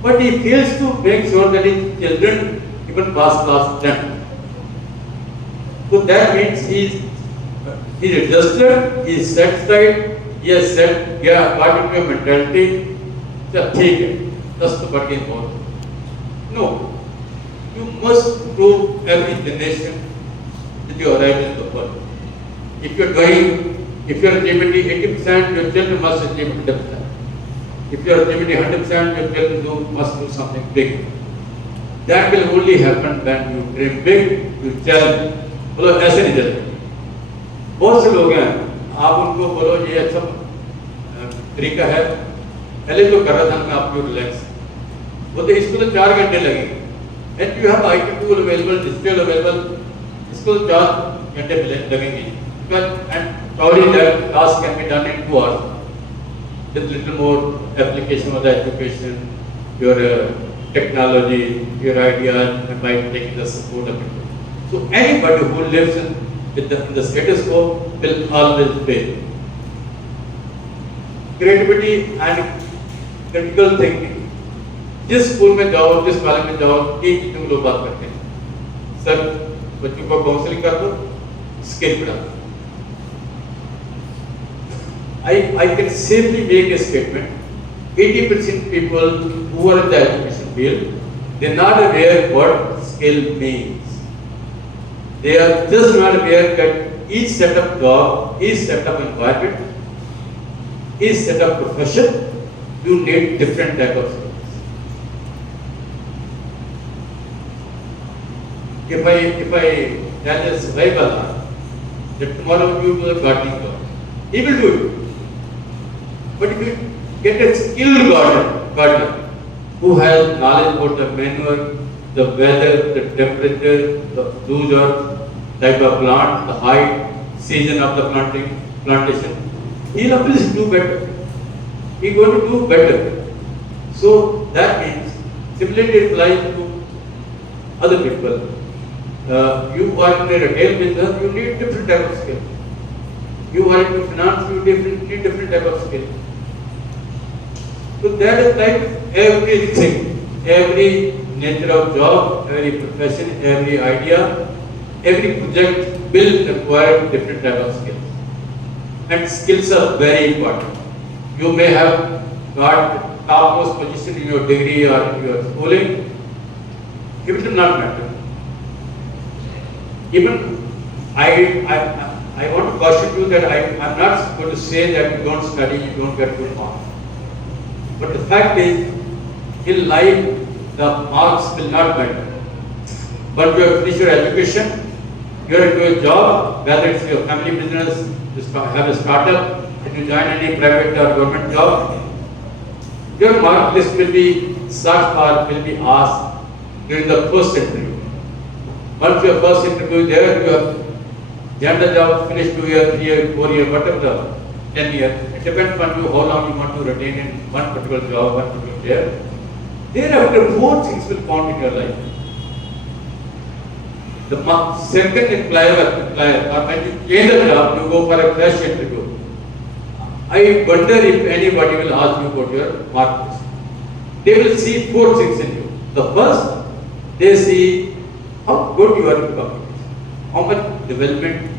But he fails to make sure that his children even pass class 10. So that means he's adjusted, he is satisfied, he has said, yeah, according to your mentality, so take it, just to bargain more. No, you must prove every generation that you arrive in the world. If you are achieving 80%, your children must achieve 100%. If you are achieving 100%, your children must do something big. That will only happen when you dream big, you challenge. बोलो ऐसे नहीं चलते। बहुत से लोग हैं, आप उनको बोलो ये अच्छा तरीका है, पहले जो कर रहा था मैं आपको रिलैक्स, वो तो इसको तो 4 घंटे लगेंगे। And you have IT tool available, digital available, इसको तो 4 घंटे लगेंगे। And probably that task can be done in 2 hours. With little more application of the education, your technology, your ideas, and by taking the support of it. So anybody who lives in the status quo will always fail. Creativity and critical thinking. जिस school में जाओ, जिस college में जाओ, एक ही तुम लोग बात करते हैं, सर बच्चों को काउंसलिंग कर दो, स्किल बढ़ा दो। I can safely make a statement, 80% people who are in the education field, they are not aware what skill means. They are just not aware that each set of job, each set of environment, each set of profession, you need different type of skills. If I tell a survivor that tomorrow you do a gardening job, he will do it. But if you get a skilled gardener who has knowledge about the manure, the weather, the temperature, the loose earth, type of plant, the height, season of the plantation, he will always do better. He is going to do better. So that means similarly it applies to other people. You are in a retail business, you need different type of skill. You are into finance, you need different type of skill. So that is like everything, every nature of job, every profession, every idea, every project will require different type of skills. And skills are very important. You may have got topmost position in your degree or in your schooling, it will not matter. Even I want to caution you that I am not going to say that you don't study, you don't get good marks. But the fact is, in life, the marks will not matter. But you have finished your education, you are into a job, whether it's your family business, you have a startup, and you join any private or government job, your mark list will be searched for, will be asked during the first interview. Once your first interview is there, you have done the job, finished 2 years, 3 years, 4 years, whatever the 10 years. It depends on you how long you want to retain in one particular job, one particular year. Thereafter, 4 things will count in your life. The second employer, or when you change the job, you go for a fresh interview. I wonder if anybody will ask you about your mark list. They will see 4 things in you. The first, they see how good you are in communication, how much development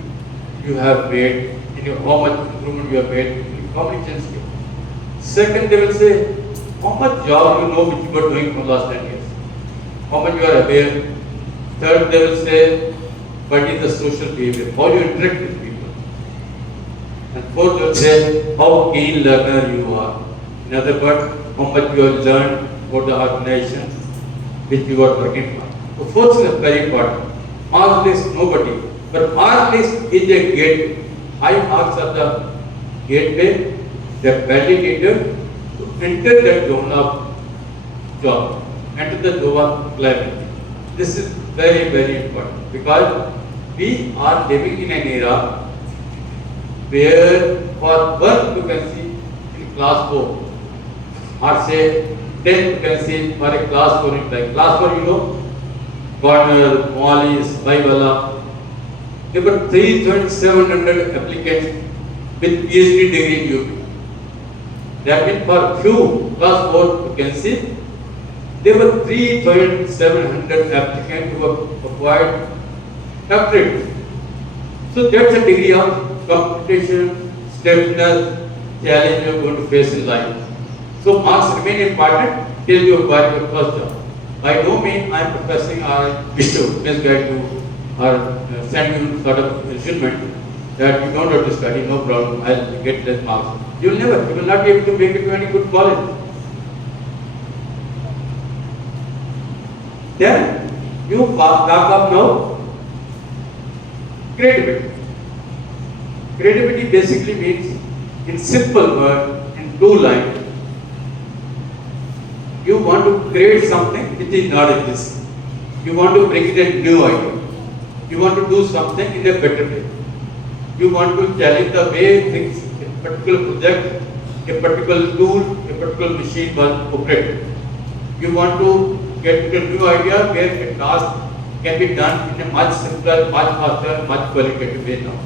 you have made, in your, how much improvement you have made in your communication skill. Second, they will say, how much job you know which you are doing for last 10 years, how much you are aware. Third, they will say, what is the social behavior, how you interact with people. And fourth, they will say, how keen learner you are. In other words, how much you have learned about the organization which you are working for. So fourth is very important. Mark list, nobody. But mark list is a gate. High marks are the gateway, the validator to enter that zone of job, enter the zone of liability. This is very, very important because we are living in an era where for one vacancy in class 4 or say 10 vacancy for a class 4 employee. Class 4 you know, Cornell, Moalis, Baiwala. There were 3,700 applicants with PhD degree in UP. There have been for few class 4 vacancies. There were 3,700 applicants who have acquired doctorate. So that's a degree of competition, stiffness, challenge you are going to face in life. So marks remain important till you acquire your first job. By no means I am professing I wish to misguide you or send you sort of instrument that you don't have to study, no problem, I'll get less marks. You will never, you will not be able to make it to any good college. Then you talk of now creativity. Creativity basically means, in simple word, in 2 lines, you want to create something which is not existing. You want to bring in a new idea. You want to do something in a better way. You want to challenge the way things, a particular project, a particular tool, a particular machine was operated. You want to get a new idea where a task can be done in a much simpler, much faster, much qualitative way now.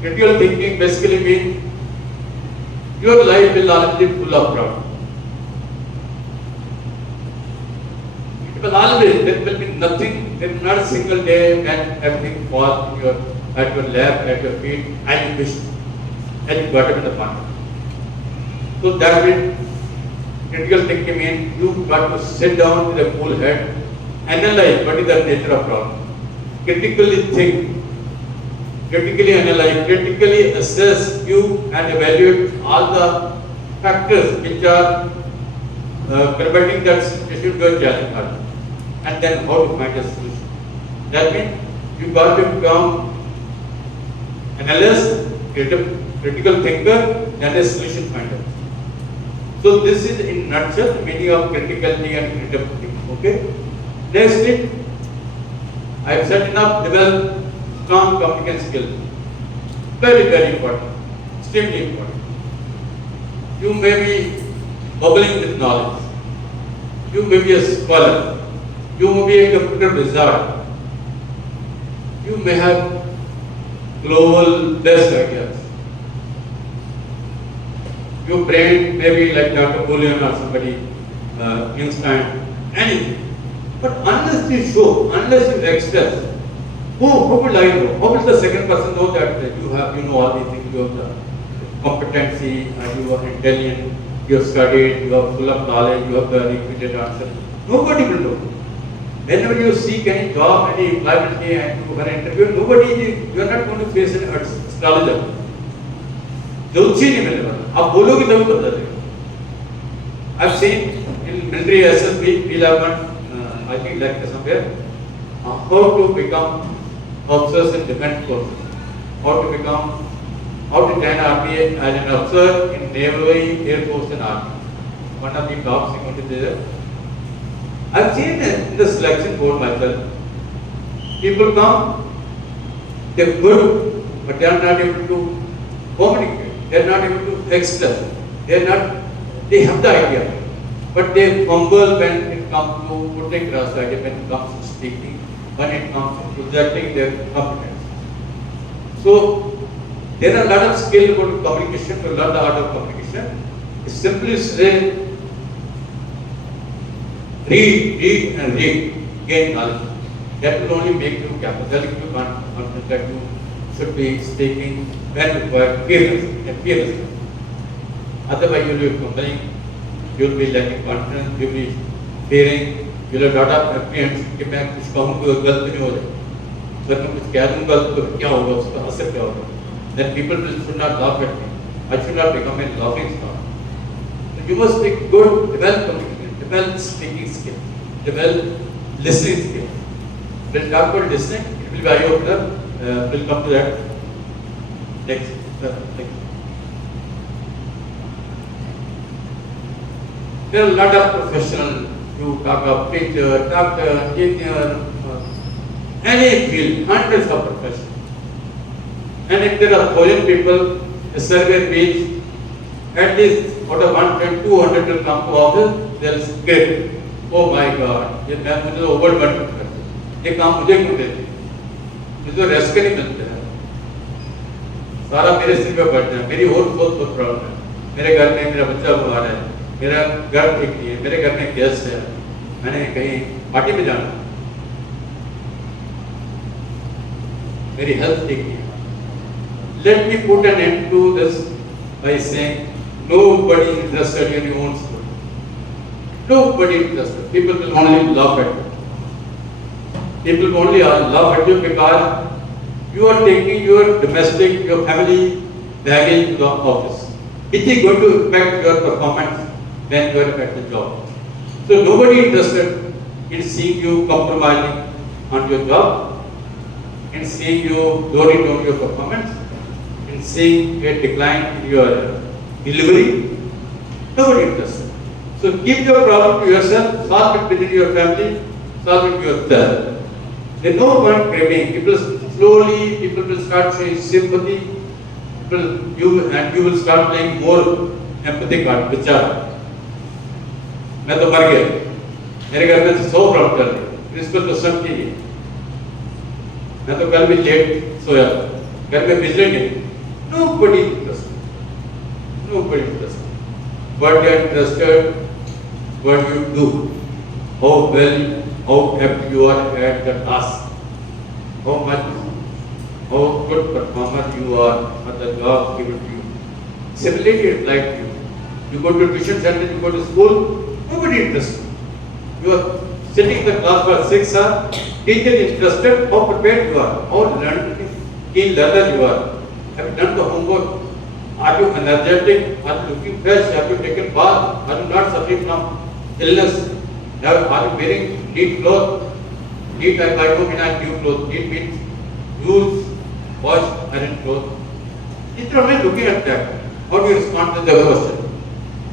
Critical thinking basically means your life will always be full of problems. It will always, there will be nothing, there is not a single day when everything falls at your lap, at your feet, and you wish, and you got it in the fun. So that means critical thinking means you got to sit down with a cool head, analyze what is the nature of problem, critically think, critically analyze, critically assess, view and evaluate all the factors which are preventing that situation to a challenge, and then how to find a solution. That means you got to become analyst, critical thinker, then a solution finder. So this is in nutshell the meaning of criticality and critical thinking. Okay. Next thing, I have said enough, develop strong communication skills. Very, very important, extremely important. You may be bubbling with knowledge. You may be a scholar. You may be a computer wizard. You may have global best ideas. Your brain may be like Dr. Bullion or somebody, Einstein, anything. But unless you show, unless you express, who will I know? How will the second person know that you know all these things, you have the competency, and you are intelligent, you have studied, you are full of knowledge, you have the repeated answer. Nobody will know. Whenever you seek any job, any employment, and you have an interview, you are not going to face an astrologer. Jyotshi नहीं मिलने वाला. आप बोलोगे तभी पता चलेगा. I've seen in military SSB, P11, I think like somewhere, how to become officers in defense forces, how to join army as an officer in Navy, Air Force and Army. One of the top secondary there. I've seen in the selection board myself. People come, they're good, but they are not able to communicate. They are not able to express. They have the idea, but they fumble when it comes to putting across the idea, when it comes to speaking, when it comes to projecting their competence. So there are a lot of skill about communication, to learn the art of communication. It's simply say, read and read. gain knowledge. That will only make you capable, you confident that you should be speaking when required fearlessly. Otherwise, you will be fumbling, you will be lacking confidence, you will be fearing, you will have lot of apprehension कि मैं कुछ कहूँ तो गलत नहीं हो जाए. अगर मैं कुछ कह दूँगा तो क्या होगा, उसका असर क्या होगा? Then people should not laugh at me. I should not become a laughing stock. So you must be good, develop communication, develop speaking skill, develop listening skill. We'll talk about listening. It will be eye opener. We'll come to that next. There are a lot of professionals who talk of preacher, doctor, engineer, any field, hundreds of professions. And if there are 1,000 people, a survey reads at least out of 100, 200 will come to office, they'll scream, oh my God, ये मैं मुझे overburden करते हैं, ये काम मुझे क्यों देते हैं, मुझे तो रेस्ट के नहीं मिलते हैं, सारा मेरे सिर पे बढ़ जाए, मेरी और बहुत प्रॉब्लम है, मेरे घर में मेरा बच्चा बीमार है, मेरा घर ठीक नहीं है, मेरे घर में गेस्ट है, मैंने कहीं पार्टी में जाना, मेरी हेल्थ ठीक नहीं है. Let me put an end to this by saying nobody is interested in your own story. Nobody is interested. People will only laugh at you. People will only laugh at you because you are taking your domestic, your family baggage to the office. It is going to affect your performance when you are at the job. So nobody is interested in seeing you compromising on your job, in seeing you lowering down your performance, in seeing a decline in your delivery. Nobody interested. So keep your problem to yourself, solve it within your family, solve it yourself. There's no point craving. People will start showing sympathy. You will start playing more empathy card. बेचारा, मैं तो मर गया. मेरे घर में 100 problem चल रही. प्रिंसिपल तो सब की. मैं तो कल भी लेट सोया. घर में बिजली नहीं. Nobody is interested. Nobody is interested. What they are interested, what you do, how well, how apt you are at the task, how good performer you are at the job given to you. Similarly, it's like you go to tuition center, you go to school, nobody is interested. You are sitting in the class for 6 hours, teacher is interested, how prepared you are, how keen learner you are. Have you done the homework? Are you energetic? Are you looking fresh? Have you taken bath? Are you not suffering from illness? Are you wearing neat clothes? Neat, I don't mean new clothes. Neat means use, wash, iron clothes. Instead of looking at that, how do you respond to the question?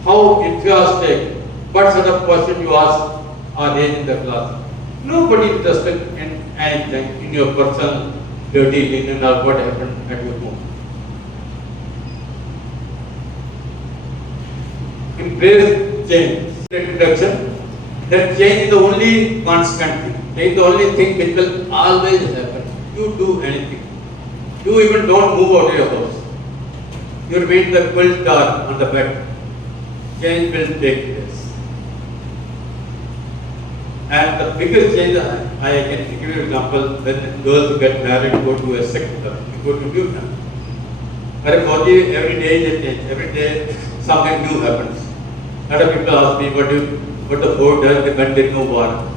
How enthusiastic, what sort of question you ask are there in the class? Nobody is interested in anything, in your personal dirty linen or what happened at your home. Embrace change. Introduction. That change is the only constant thing. Change is the only thing which will always happen. You do anything. You even don't move out of your house. You remain the quilt dark on the bed. Change will take place. And the biggest change, I can give you an example, when girls get married, go to a second club, you go to new family. Every day they change, every day something new happens. A lot of people ask me what the board does when there is no war.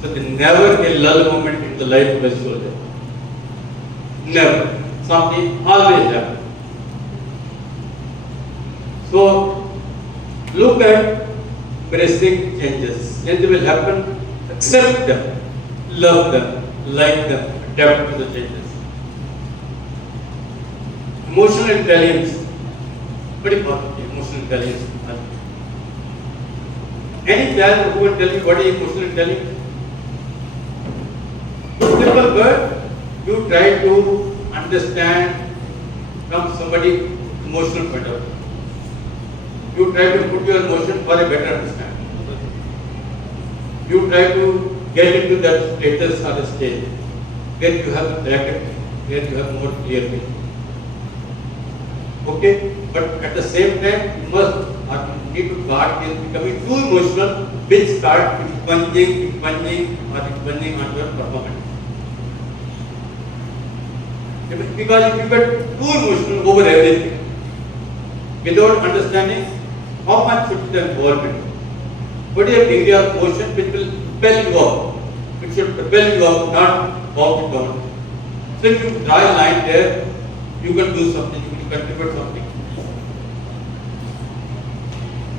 So there never a lull moment in the life of a soldier. Never. Something always happens. So look at embracing changes. Changes will happen. Accept them, love them, like them, adapt to the changes. Emotional intelligence, very important. Emotional intelligence. Any child who will tell you what is emotional intelligence? Simple word, you try to understand from somebody's emotional point of view. You try to put your emotion for a better understanding. You try to get into that status or a stage where you have bracket, where you have more clear vision. Okay, but at the same time, you need to guard against becoming too emotional, which start impinging on your performance. Because if you get too emotional over everything, without understanding how much should be the involvement, what is a degree of motion which will propel you up, which should propel you up, not bow you down. So if you draw a line there, you can do something, you can contribute something.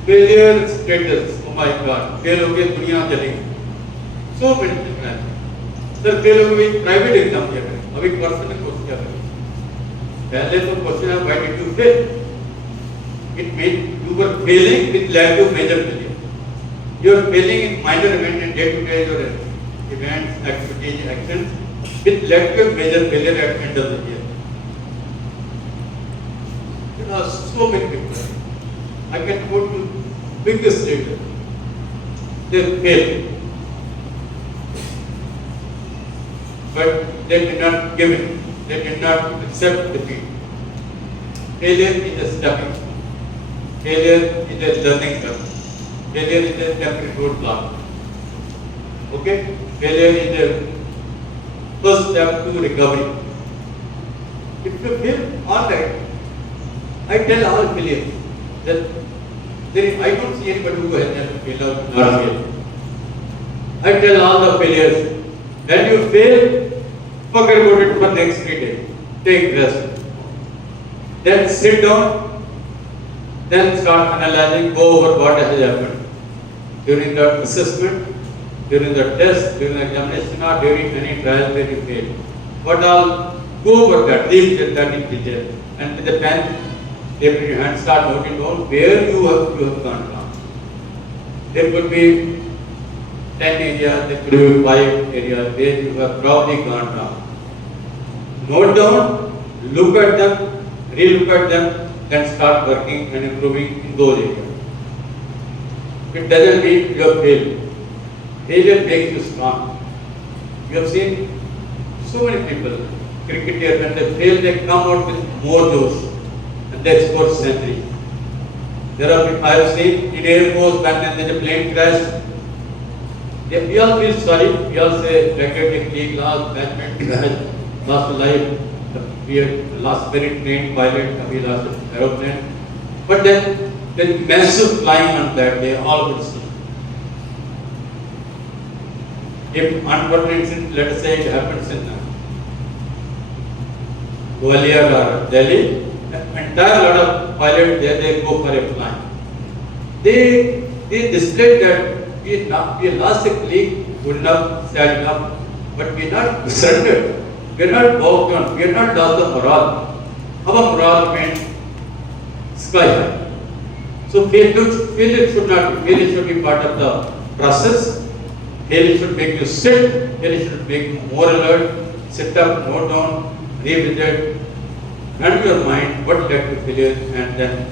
Failure status, oh my God, fail हो गए दुनिया चलेगी. So many different. Sir fail हो गई private exam क्या करें? अभी personal course क्या करें? पहले तो क्वेश्चन है why did you fail? It means you were failing with led to major failure. You are failing in minor event and day-to-day your events, activities, actions, which led to a major failure at the end of the year. There are so many people. I can quote you biggest leader. They failed, but they did not give in. They did not accept defeat. Failure is a stepping stone. Failure is a learning curve. Failure is a temporary roadblock. Okay? Failure is a first step to recovery. If you fail, all right. I tell all failures that I don't see anybody who has never failed or not failed. I tell all the failures, when you fail, forget about it for next 3 days. Take rest. Then sit down. Then start analyzing, go over what has happened during the assessment, during the test, during the examination, or during any trial where you fail. What all, go over that, leave that in detail. And with the pen, paper in your hand, start noting down where you have gone wrong. There could be 10 areas, there could be 5 areas where you have probably gone wrong. Note down, look at them, re-look at them, then start working and improving in those areas. It doesn't mean you have failed. Failure makes you strong. You have seen so many people, cricketers, when they fail, they come out with more josh and they score centuries. There are people I have seen in Air Force when there is a plane crash. We all feel sorry. We all say, Patriotic League lost, badminton crash, lost life. We have lost very trained pilot, we lost an aeroplane. But then massive flying on that day, all would see. If unfortunate incident, let us say it happens in Gwalior or Delhi, an entire lot of pilots there, they go for a flying. They displayed that we lost a colleague, good enough, sad enough, but we are not surrendered. We are not walked on, we are not lost the morale. Our morale remains sky high. So failure should be part of the process. Failure should make you sit, failure should make you more alert, sit up, note down, revisit, run your mind what led to failure and then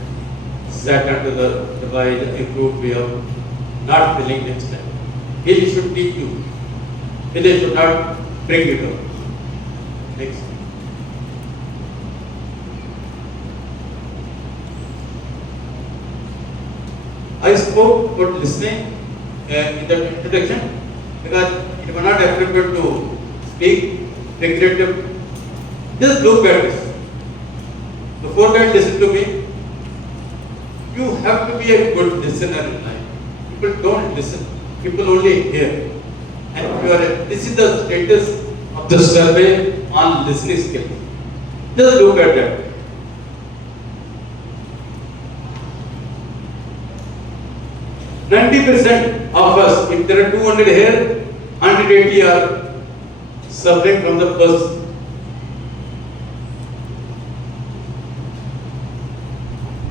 set under the device improved way of not failing next time. Failure should teach you. Failure should not bring you down. Next. I spoke about listening in the introduction because it was not appropriate to speak figurative. Just look at this. Before that, listen to me. You have to be a good listener in life. People don't listen. People only hear. And this is the status of the survey on listening skills. Just look at that. 90% of us, if there are 200 here, 180 are suffering from the first.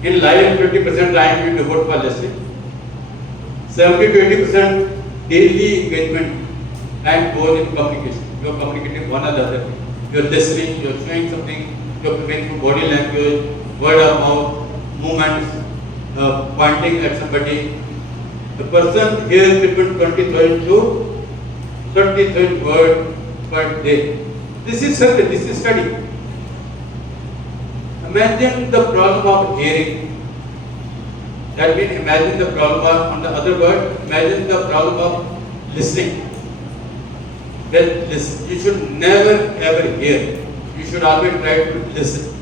In life, 50% time we devote for listening. 70 to 80% daily engagement time goes in communication. You are communicating one another. You are listening, you are showing something, you are conveying through body language, word of mouth, movements, pointing at somebody. The person hears between 20,000 to 30,000 words per day. This is survey, this is study. Imagine the problem of hearing. That means imagine the problem of, on the other word, imagine the problem of listening. That listen, you should never ever hear. You should always try to listen.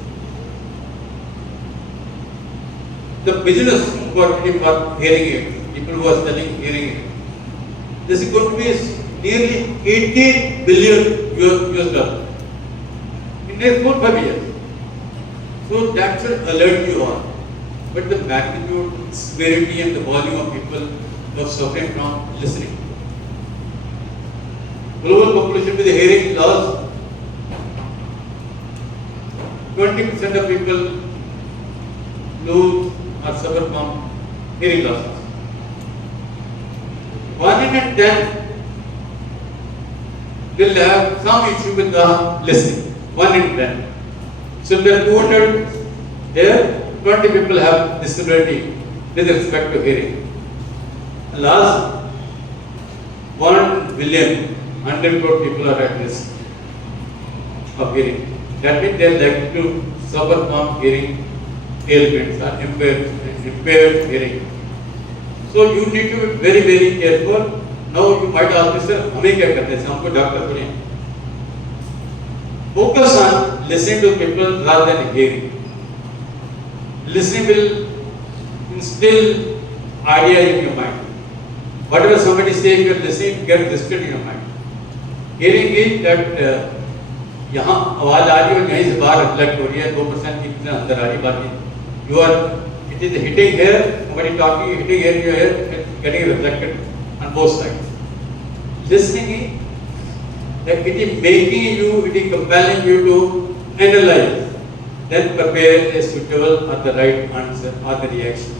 The business for hearing aids, people who are selling hearing aids, this is going to be nearly 18 billion US dollars in the next 4-5 years. So that should alert you all. But the magnitude, severity, and the volume of people who are suffering from listening. Global population with hearing loss, 20% of people lose or suffer from hearing losses. 1 in 10 will have some issue with the listening. 1 in 10. So there are 200 here, 20 people have disability with respect to hearing. Last 1 billion, 100 crore people are at risk of hearing. That means they are likely to suffer from hearing ailments or impaired hearing. So you need to be very, very careful. Now you might ask me, sir, हमें क्या करते हैं? हमको doctor थोड़ी हैं. Focus on listening to people rather than hearing. Listening will instill ideas in your mind. Whatever somebody says, if you are listening, get registered in your mind. Hearing is that यहाँ आवाज आ रही है और यहीं से बाहर रिफ्लेक्ट हो रही है, 2% की अंदर आ रही बाकी. You are, it is hitting here, somebody talking, hitting here, you are here, getting reflected on both sides. Listening is that it is making you, it is compelling you to analyze, then prepare a suitable or the right answer or the reaction.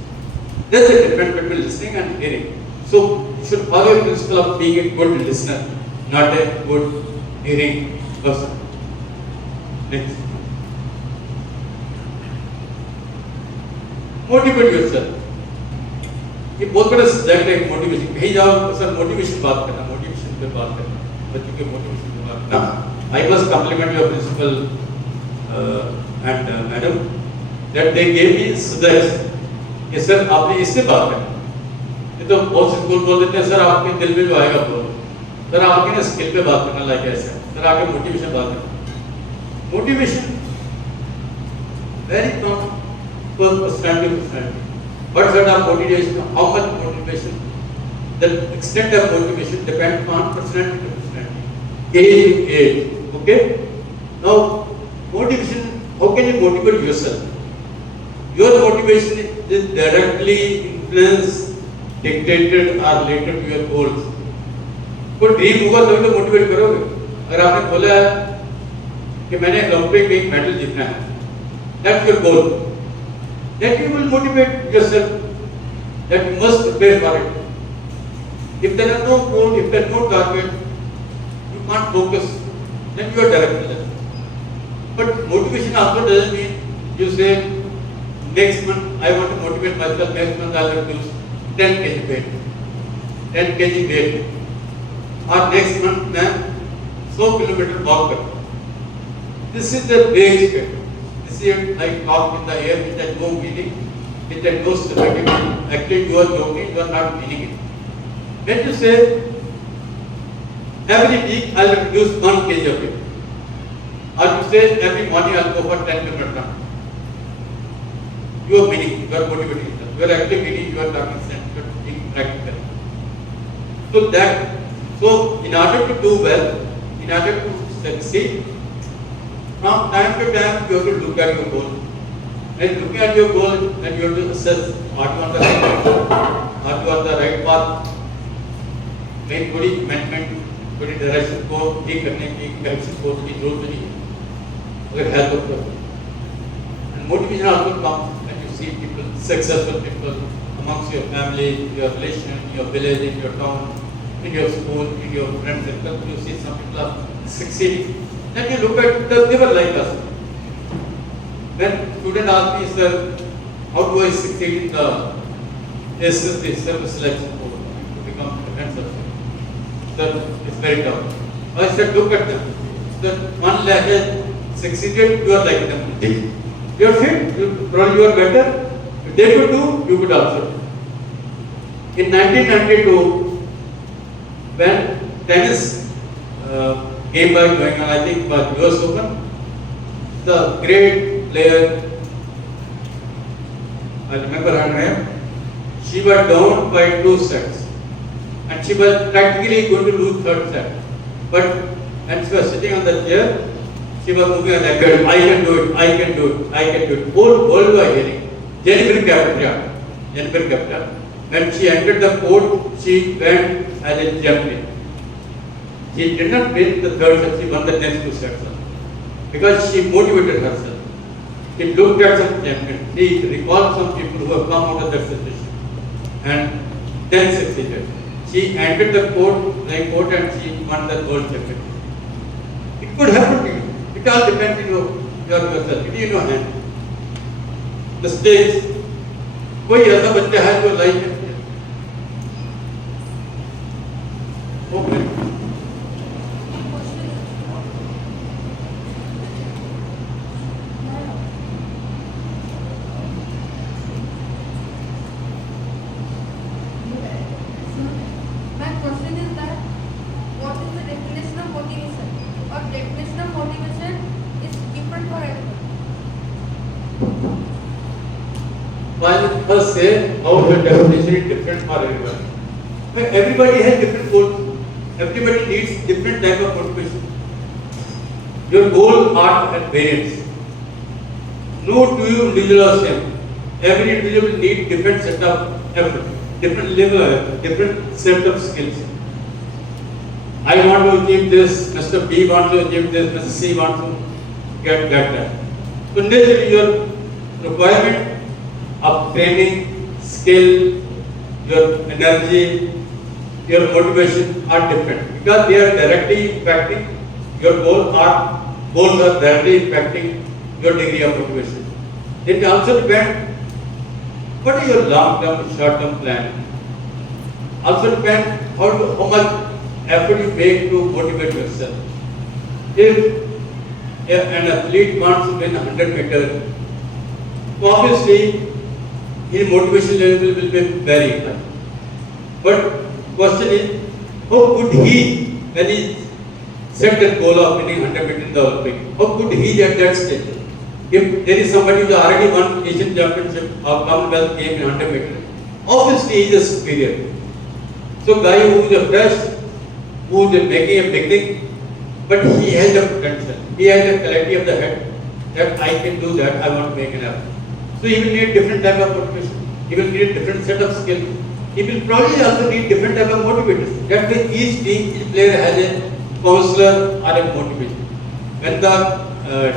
There's a difference between listening and hearing. So you should follow the principle of being a good listener, not a good hearing person. Next. Motivate yourself. ये बहुत बड़ा subject है motivation. कहीं जाओ तो sir motivation बात करना, motivation पे बात करना, बच्चों के मोटिवेशन पे बात करना. I must compliment your principal and madam that they gave me suggestion कि सर आपने इससे बात करना. ये तो बहुत से स्कूल बोल देते हैं सर आपके दिल में जो आएगा बोलो. सर आपके ना स्किल पे बात करना लाइक ऐसा. सर आपके मोटिवेशन बात करना. Motivation very from personality to personality. What sort of motivation? How much motivation? The extent of motivation depends on personality to personality. Age to age. Okay. Now, motivation. How can you motivate yourself? Your motivation is directly influenced, dictated, or related to your goals. कोई dream होगा तभी तो motivate करोगे. अगर आपने बोला है कि मैंने ओलंपिक में मेडल जीतना है, that's your goal. That you will motivate yourself. That you must prepare for it. If there are no goal, if there is no target, you can't focus. Then you are directionless. But motivation also doesn't mean you say next month I want to motivate myself. Next month I will lose 10 kg weight, 10 kg weight, or next month मैं 100 kilometer walk करूँ. This is the vague statement. This is like talk in the air which has no meaning, which has no stability. Actually, you are joking, you are not meaning it. When you say every week I will reduce 1 kg of it, or you say every morning I will go for 10 km run, you are meaning, you are motivating yourself. You are actually meaning, you are talking sense, you are being practical. So in order to do well, in order to succeed, from time to time you have to look at your goal. And looking at your goal, then you have to assess are you on the right direction, are you on the right path. कहीं थोड़ी amendment, थोड़ी direction को ठीक करने की correction को की जरूरत नहीं है. अगर help हो तो. And motivation also comes when you see people, successful people amongst your family, your relation, your village, in your town, in your school, in your friend circle. You see some people are succeeding. Then you look at they were like us. When student asked me, sir, how do I succeed in the SSC service selection to become defense officer? Sir, it's very tough. I said, look at them. Sir, 1 lakh has succeeded, you are like them. You are fit, probably you are better. If they could do, you could also. In 1992, when tennis game was going on, I think it was US Open, the great player, I remember her name, she was down by 2 sets and she was practically going to lose third set. But when she was sitting on the chair, she was moving like that, I can do it, I can do it, I can do it. Whole world was hearing. Jennifer Capra. When she entered the court, she went as a champion. She did not win the third set, she won the next 2 sets. Because she motivated herself. She looked at some champions. She recalled some people who have come out of that situation and then succeeded. She entered the court and she won the gold championship. It could happen to you. It all depends on yourself. It is in your hand. The stage. कोई ऐसा बच्चा है जो life में okay My question is that what is the definition of motivation? Or definition of motivation is different for everyone. While first say how the definition is different for everyone. But everybody has different goals. Everybody needs different type of motivation. Your goals are at variance. No two individuals are same. Every individual will need different set of effort, different level of effort, different set of skills. I want to achieve this, Mr. B wants to achieve this, Mr. C wants to get that. So naturally your requirement of training, skill, your energy, your motivation are different because they are directly impacting your goals are directly impacting your degree of motivation. It also depends what is your long-term, short-term plan. Also depends how much effort you make to motivate yourself. If an athlete wants to win 100 meters, obviously his motivation level will be very high. But question is, how could he, when he set that goal of winning 100 meters in the Olympic, how could he at that stage? If there is somebody who already won Asian Championship or Commonwealth game in 100 meters, obviously he is a superior. So guy who is a fresh, who is making a beginning, but he has the potential. He has the clarity of the head that I can do that, I want to make an effort. So he will need different type of motivation. He will need a different set of skills. He will probably also need different type of motivators. That way each team, each player has a counselor or a motivation. When the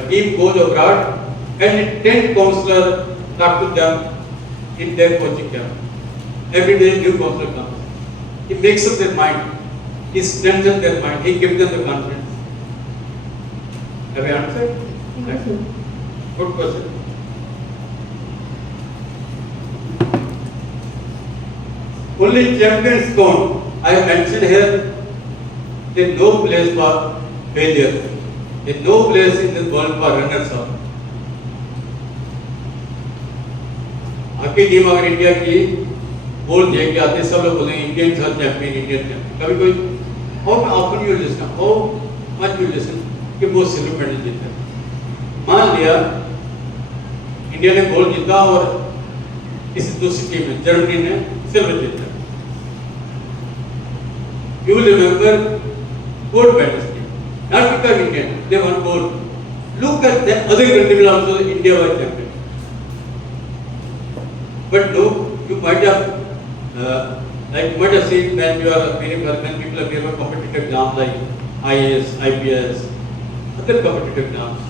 team goes abroad, and 10 counselors talk to them in their coaching camp. Every day new counselor comes. He makes up their mind. He strengthens their mind. He gives them the confidence. Have I answered? Thank you. Good question. Only champions count. I have mentioned here there is no place for failure. There is no place in this world for runners up. आपकी team अगर India की gold जीत के आते सब लोग बोलेंगे Indian champion Indian champion कभी कोई how often you listen how much you listen कि वो सिल्वर मेडल जीता मान लिया इंडिया ने गोल्ड जीता और किसी दूसरी टीम ने जर्मनी ने सिल्वर जीता you will remember gold medals team not because Indian they one gold look at the other country will also India was champion but no, you might have seen when you are when people appear for competitive exams like IAS, IPS, other competitive exams.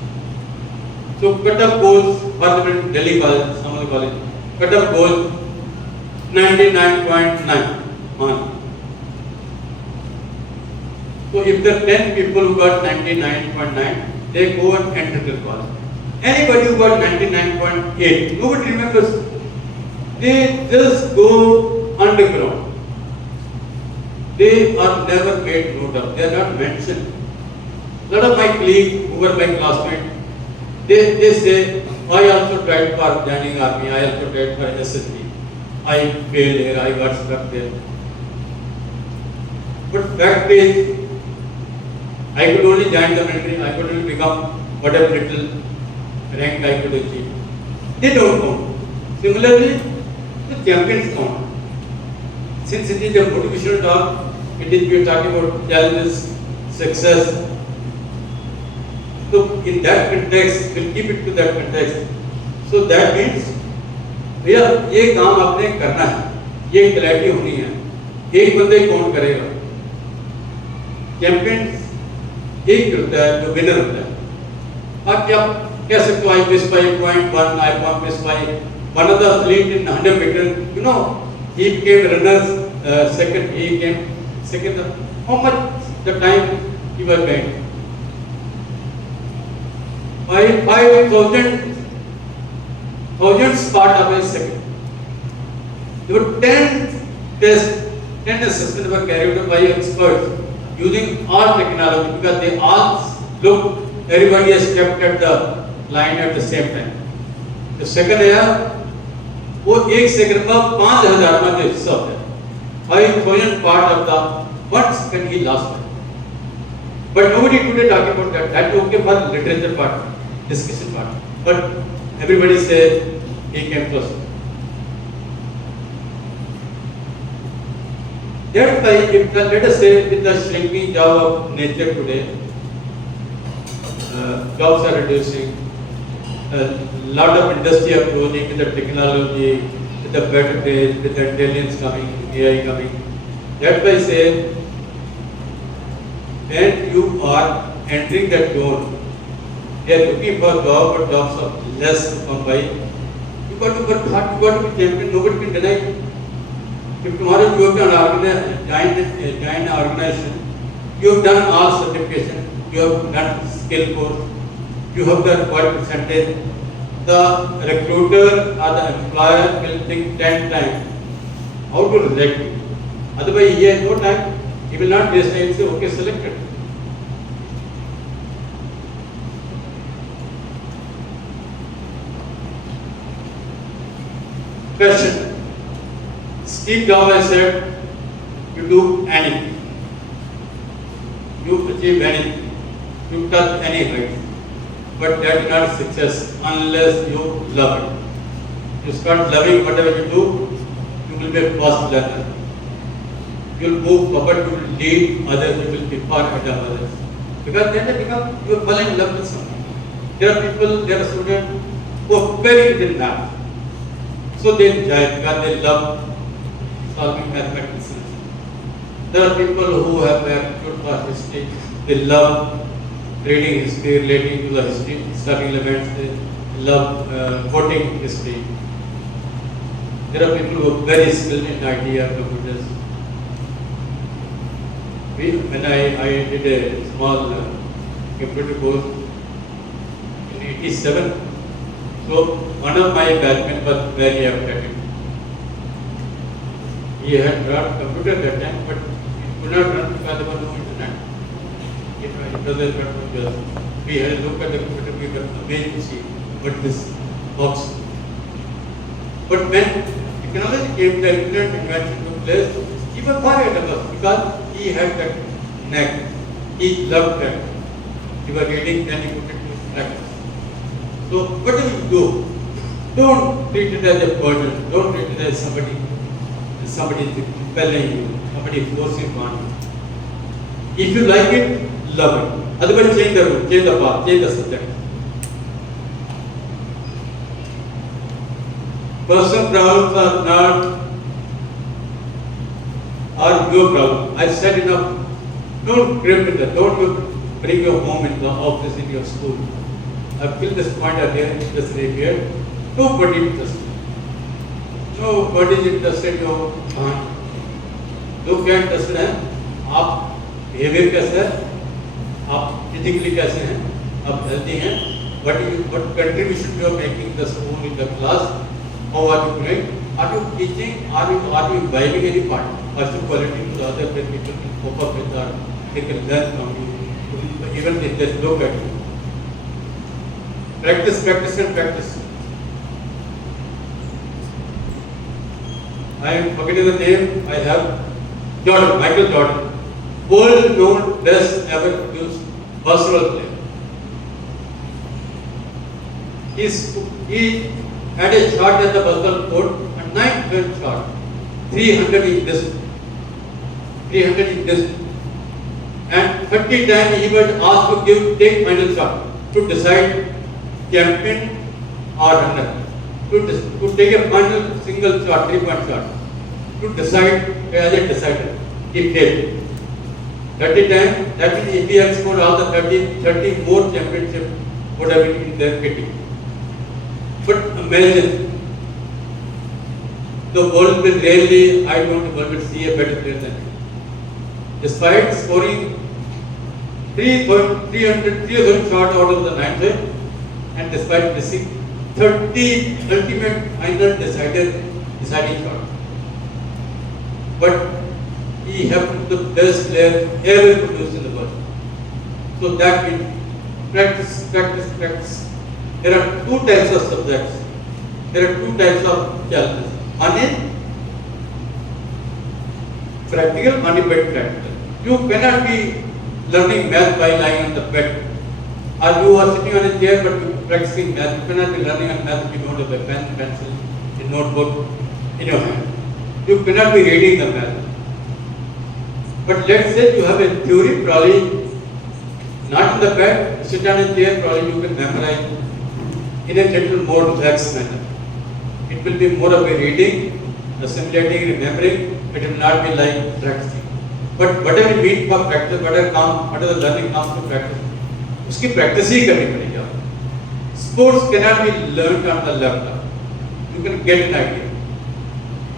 So cut-off goals for the Delhi college, some of the college, cut-off goal 99.9. So if there are 10 people who got 99.9, they go and enter the college. Anybody who got 99.8, nobody remembers. They just go underground. They are never made note of. They are not mentioned. A lot of my colleagues who were my classmates, they say, I also tried for joining army, I also tried for SSB. I failed here, I got stuck there. But fact is, I could only join the military, I could only become whatever little rank I could achieve. They don't count. Similarly, the champions count. Since it is a motivational talk, it is we are talking about challenges, success. So in that context, we'll keep it to that context. So that means भैया ये काम आपने करना है, ये clarity होनी है, एक बंदे कौन करेगा? चैंपियन एक करता है जो विनर होता है। बाकी आप कह सकते हो I miss by 0.1, I miss by one of the athlete in 100 meter, you know, he became runner second, he came second. How much the time he was gained? 5,000 thousandths part of a second. There were 10 tests, 10 assessments were carried out by experts using all technology because they all looked, everybody has kept at the line at the same time. The second है वो एक second का 5,000 में हिस्सा होता है, 5,000 part of the 1 second he lost it. But nobody today talking about that. That okay for literature part, discussion part. But everybody say he came close. That's why if the, let us say with the shrinking job of nature today, jobs are reducing. A lot of industry approaching with the technology, with the better days, with the intelligence coming, AI coming. That's why I say, when you are entering that zone, they are looking for job, but jobs are less to come by. You got to work hard, you got to be champion, nobody can deny it. If tomorrow you have join an organization, you have done all certification, you have done skill course, you have done what percentage, the recruiter or the employer will think 10 times how to reject you. Otherwise, he has no time, he will not waste time and say, okay, selected. Question. Steve Jobs said, you do anything, you achieve anything, you touch any height, but that is not success unless you love it. You start loving whatever you do, you will be a fast learner. You will move forward, you will lead others, you will be far ahead of others. Because then they become, you fall in love with something. There are people, there are students who are very good in math. So they enjoy it because they love solving mathematics. There are people who have aptitude for history. They love reading history, relating to the history, studying elements. They love quoting history. There are people who are very skilled in IT or computers. When I did a small computer course in '87, so one of my batchmates was very apt at it. He had brought computer that time, but it could not run because there was no internet. It was a computer. We had a look at the computer, we were amazed to see what this box. But when technology came, the internet invention took place, he was far ahead of us because he had that knack. He loved that. He was reading, then he put it to practice. So whatever you do, don't treat it as a burden. Don't treat it as somebody is compelling you, somebody forcing on you. If you like it, love it. Otherwise, change the route, change the path, change the subject. Personal problems are not your problem. I said enough. Don't grip with that. Don't you bring your home in the office, in your school. I've killed this point earlier, this here. Nobody interested. Nobody is interested in your mind. लोग क्या interested हैं? आप behaviour कैसे है? आप physically कैसे हैं? आप हेल्दी हैं? What contribution you are making in the school, in the class? How are you doing? Are you teaching? Are you imbibing any part? Are you quality to the other people can cope up with that? They can learn from you. Even if they look at you. Practice, practice, and practice. I am forgetting the name. I have Jordan, Michael Jordan. world known best ever produced basketball player. He had a shot at the basketball court, a 9-point shot, 300 in distance. 300 in distance. And 30 times he was asked to take final shot to decide champion or runner. To take a final single shot, 3-point shot. To decide as a decider. He failed. 30 times, that means if he had scored all the 30 more championships would have been in their kitty. But imagine, the world will rarely, I don't think, will see a better player than him. Despite scoring 300 shots out of the 9 and despite missing 30 ultimate final deciding shot. But he happened to be the best player ever produced in the world. So that means practice. There are two types of subjects. There are two types of challenges. One is practical, one is very practical. You cannot be learning math by lying on the bed. Or you are sitting on a chair but you are practicing math. You cannot be learning on math if you don't have a pen, pencil, a notebook in your hand. You cannot be reading the math. But let's say you have a theory, probably not in the bed, sit on a chair, probably you can memorize in a little more relaxed manner. It will be more of a reading, assimilating, remembering. It will not be like practicing. But whatever you mean for practice, whatever the learning comes to practice, उसकी practice ही करनी पड़ेगी आपको. Sports cannot be learned on the laptop. You can get an idea,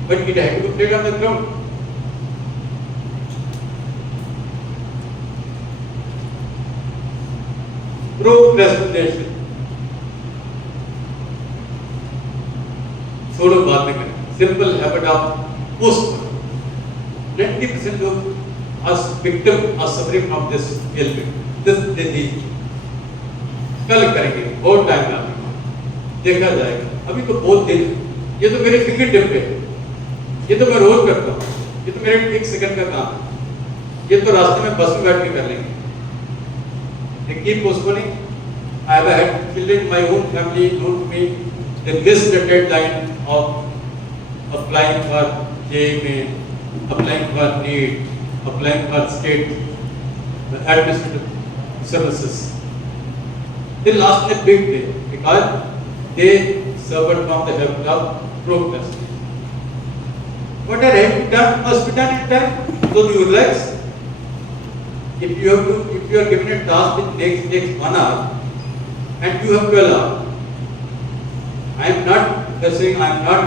but it has to be played on the ground. Procrastination. छोड़ो बात में करें. Simple habit of postponement. 90% लोग as victim are suffering from this ailment, this disease. कल करेंगे, बहुत time लगेगा, देखा जाएगा. अभी तो बहुत दिन, ये तो मेरे फिंगर टिप पे है, ये तो मैं रोज करता हूँ, ये तो मेरे 1 सेकंड का काम है, ये तो रास्ते में बस में बैठ के कर लेंगे. They keep postponing. I have had children in my own family known to me. They missed the deadline of applying for JMA, applying for NEET, applying for state administrative services. They lost a big day because they suffered from the habit of procrastination. What are done must be done in time. So you relax. If you are given a task which takes 1 hour and you have 12 hours, I am not saying, I am not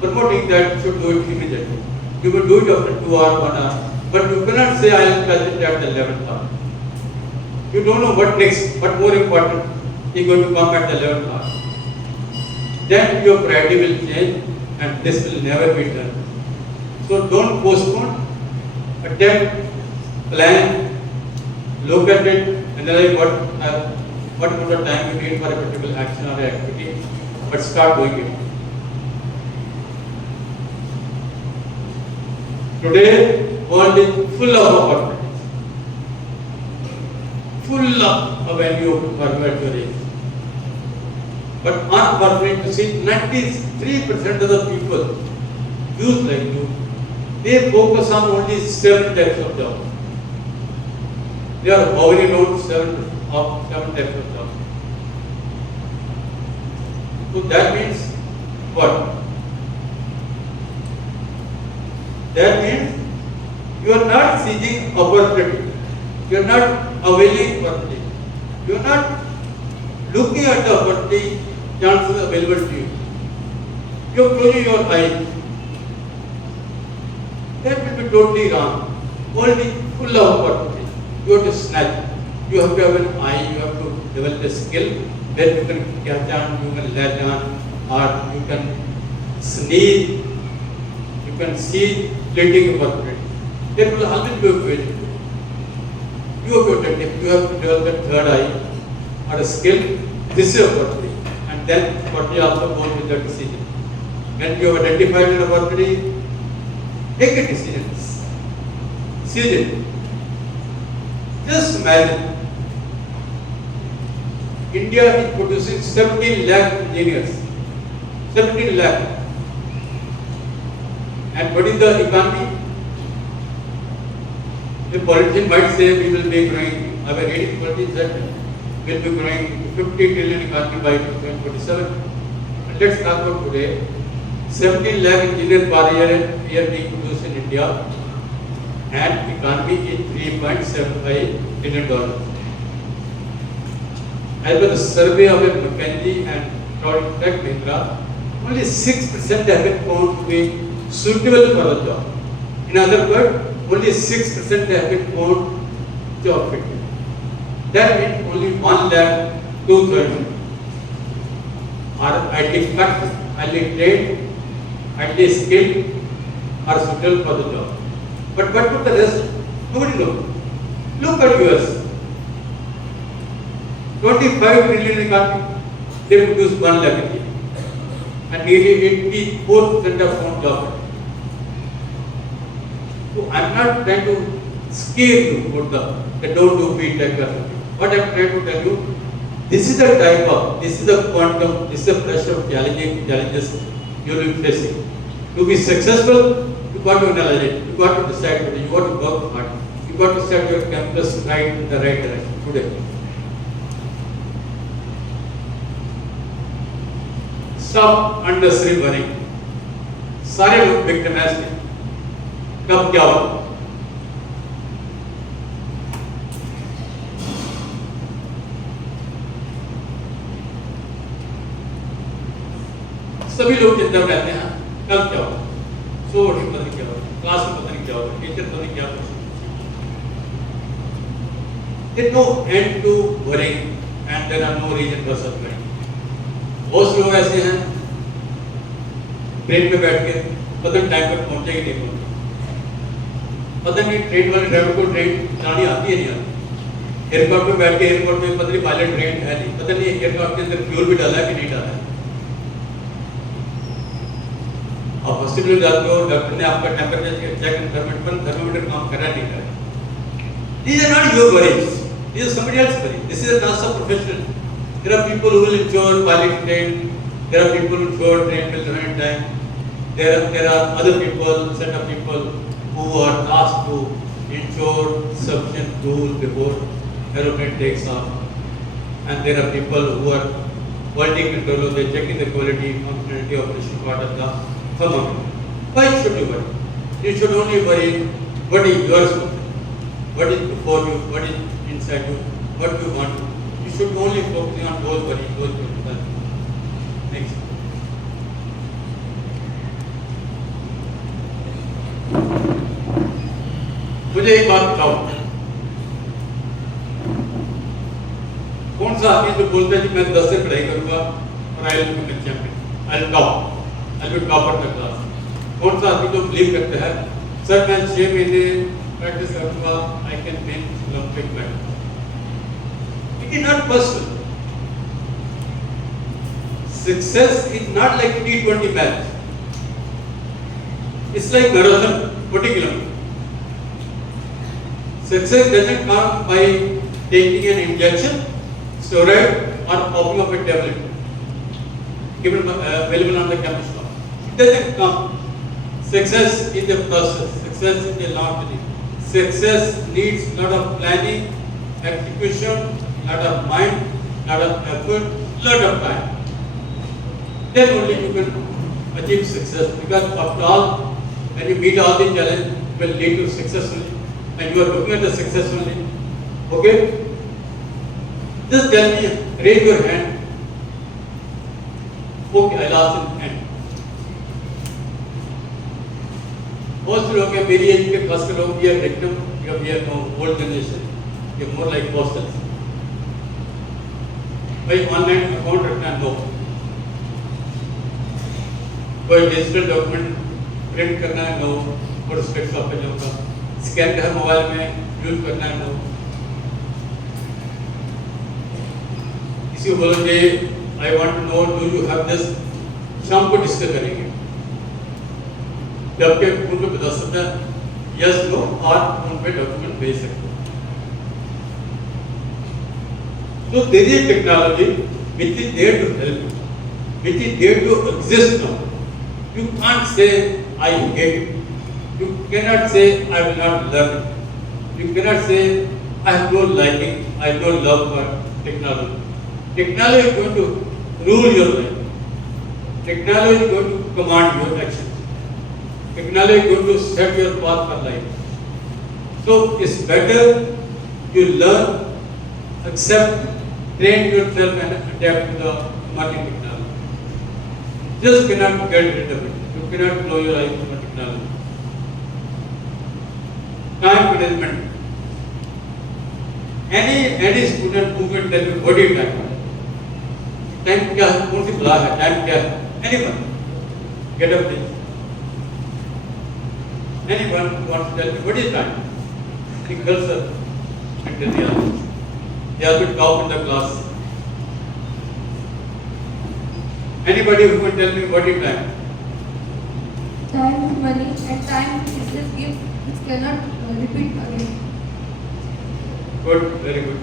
promoting that you should do it immediately. You will do it after 2 hours, 1 hour, but you cannot say I will touch it at the 11th hour. You don't know what next, what more important is going to come at the 11th hour. Then your priority will change and this will never be done. So don't postpone, attempt, plan, look at it, analyze what amount of time you need for a particular action or activity, but start doing it. Today, world is full of opportunities, full of avenue for your age. But unfortunately, to see 93% of the people, youth like you, they focus on only 7 types of jobs. They are hovering around 7 types of jobs. So that means what? That means you are not seizing opportunity. You are not availing opportunity. You are not looking at the opportunity chances available to you. You are closing your eyes. That will be totally wrong. World is full of opportunity. You have to snatch. You have to have an eye. You have to develop a skill where you can catch on, you can latch on, or you can sneeze. You can see fleeting opportunity. There will always be a way. You have to detect. You have to develop a third eye or a skill. This is opportunity, and then opportunity also goes with the decision. When you have identified an opportunity, take a decision. Seize it. Just imagine, India is producing 17 lakh engineers. 17 lakh. And what is the economy? The politician might say we will be growing, our rating politicians said we will be growing 50 trillion economy by 2047. And let's talk about today. 17 lakh engineers per year being produced in India, and economy is $3.75 billion. As per the survey of McKinsey and Tech Mahindra, only 6% have been found to be suitable for the job. In other words, only 6% have been found job fit. That means only 1,02,000 are highly cut, highly trained, highly skilled, are suitable for the job. But what about the rest? Nobody knows. Look at US. 25 trillion economy, they produce 1 lakh a year. And nearly 84% of found job. So I am not trying to scare you about the don't do B.Tech or something. What I am trying to tell you, this is the type of, this is the quantum, this is the pressure of challenges you will be facing. To be successful, you got to analyze it, you got to decide whether you got to work hard, you got to set your campus right in the right direction today. Stop unnecessary worrying. सारे लोग victimise थे. कब क्या हुआ? सभी लोग चिंता में रहते हैं कब क्या होगा, सो पता नहीं क्या होगा, क्लास में पता नहीं क्या होगा, टीचर पता नहीं क्या होगा. There's no end to worrying and there are no reason for such worrying. बहुत लोग ऐसे हैं ट्रेन में बैठ के पता नहीं टाइम पर पहुंचेंगे नहीं पहुंचे, पता नहीं ट्रेन वाले ड्राइवर को ट्रेन चलानी आती है नहीं आती, एयरपोर्ट पे बैठ के एयरपोर्ट में पता नहीं पायलट ट्रेन है नहीं, पता नहीं एयरपोर्ट के अंदर फ्यूल भी डाला है कि नहीं डाला है. आप हॉस्पिटल जाते हो, डॉक्टर ने आपका टेम्परेचर चेक थर्मामीटर काम कर रहा है नहीं कर रहा. These are not your worries, these are somebody else's worries. This is a task of professional. There are people who will ensure pilot train, there are people who ensure train will run in time, there are other people, set of people who are tasked to ensure sufficient fuel before aeroplane takes off, and there are people who are quality control, they are checking the quality, functionality, operation part of the thermometer. Why should you worry? You should only worry what is your responsibility, what is before you, what is inside you, what you want to. You should only focus on those worries, those things. Next. मुझे एक बात बताओ, कौन सा आदमी जो बोलता है कि मैं 10 से पढ़ाई करूंगा और I will be champion, I will top, I will topper the class. कौन सा आदमी जो बिलीव करता है सर मैं 6 महीने प्रैक्टिस करूंगा, I can win Olympic medal. It is not possible. Success is not like T20 match. It's like marathon, 40 kilometers. Success doesn't come by taking an injection, steroid, or popping up a tablet given available on the campus shop. It doesn't come. Success is a process. Success is a long journey. Success needs a lot of planning, execution, lot of mind, lot of effort, lot of time. Then only you can achieve success. Because after all, when you meet all the challenges, it will lead to success only. And you are looking at the success only. Okay? Just tell me, raise your hand. Okay, I'll ask in hand. Most लोग हैं मेरी as के खास लोग, we are victim, we are no old generation, we are more like apostles. भाई online account रखना है, no. कोई डिजिटल डॉक्यूमेंट प्रिंट करना है, नो. और स्टेट शॉप पे जाऊंगा, स्कैन कर मोबाइल में यूज करना है, नो. किसी को बोलो कि I want to know do you have this, शाम को डिस्कस करेंगे. जबकि फोन पे बता सकता है यस नो, और फोन पे डॉक्यूमेंट भेज सकते हो. So there is technology which is there to help you, which is there to exist now. You can't say I hate it. You cannot say I will not learn it. You cannot say I have no liking, I have no love for technology. Technology is going to rule your life. Technology is going to command your actions. Technology is going to set your path for life. So it's better you learn, accept, train yourself and adapt to the emerging technology. Just cannot get rid of it. You cannot blow your eyes from technology. Time management. Any student who can tell you what is time? Time क्या है? कौन सी बला है? Time क्या है? Anyone? Get up please. Anyone who wants to tell me what is time? The girls are enter the answer. They have to top in the class. Anybody who can tell me what is time? Time is money and time is this gift which cannot repeat again. Good, very good.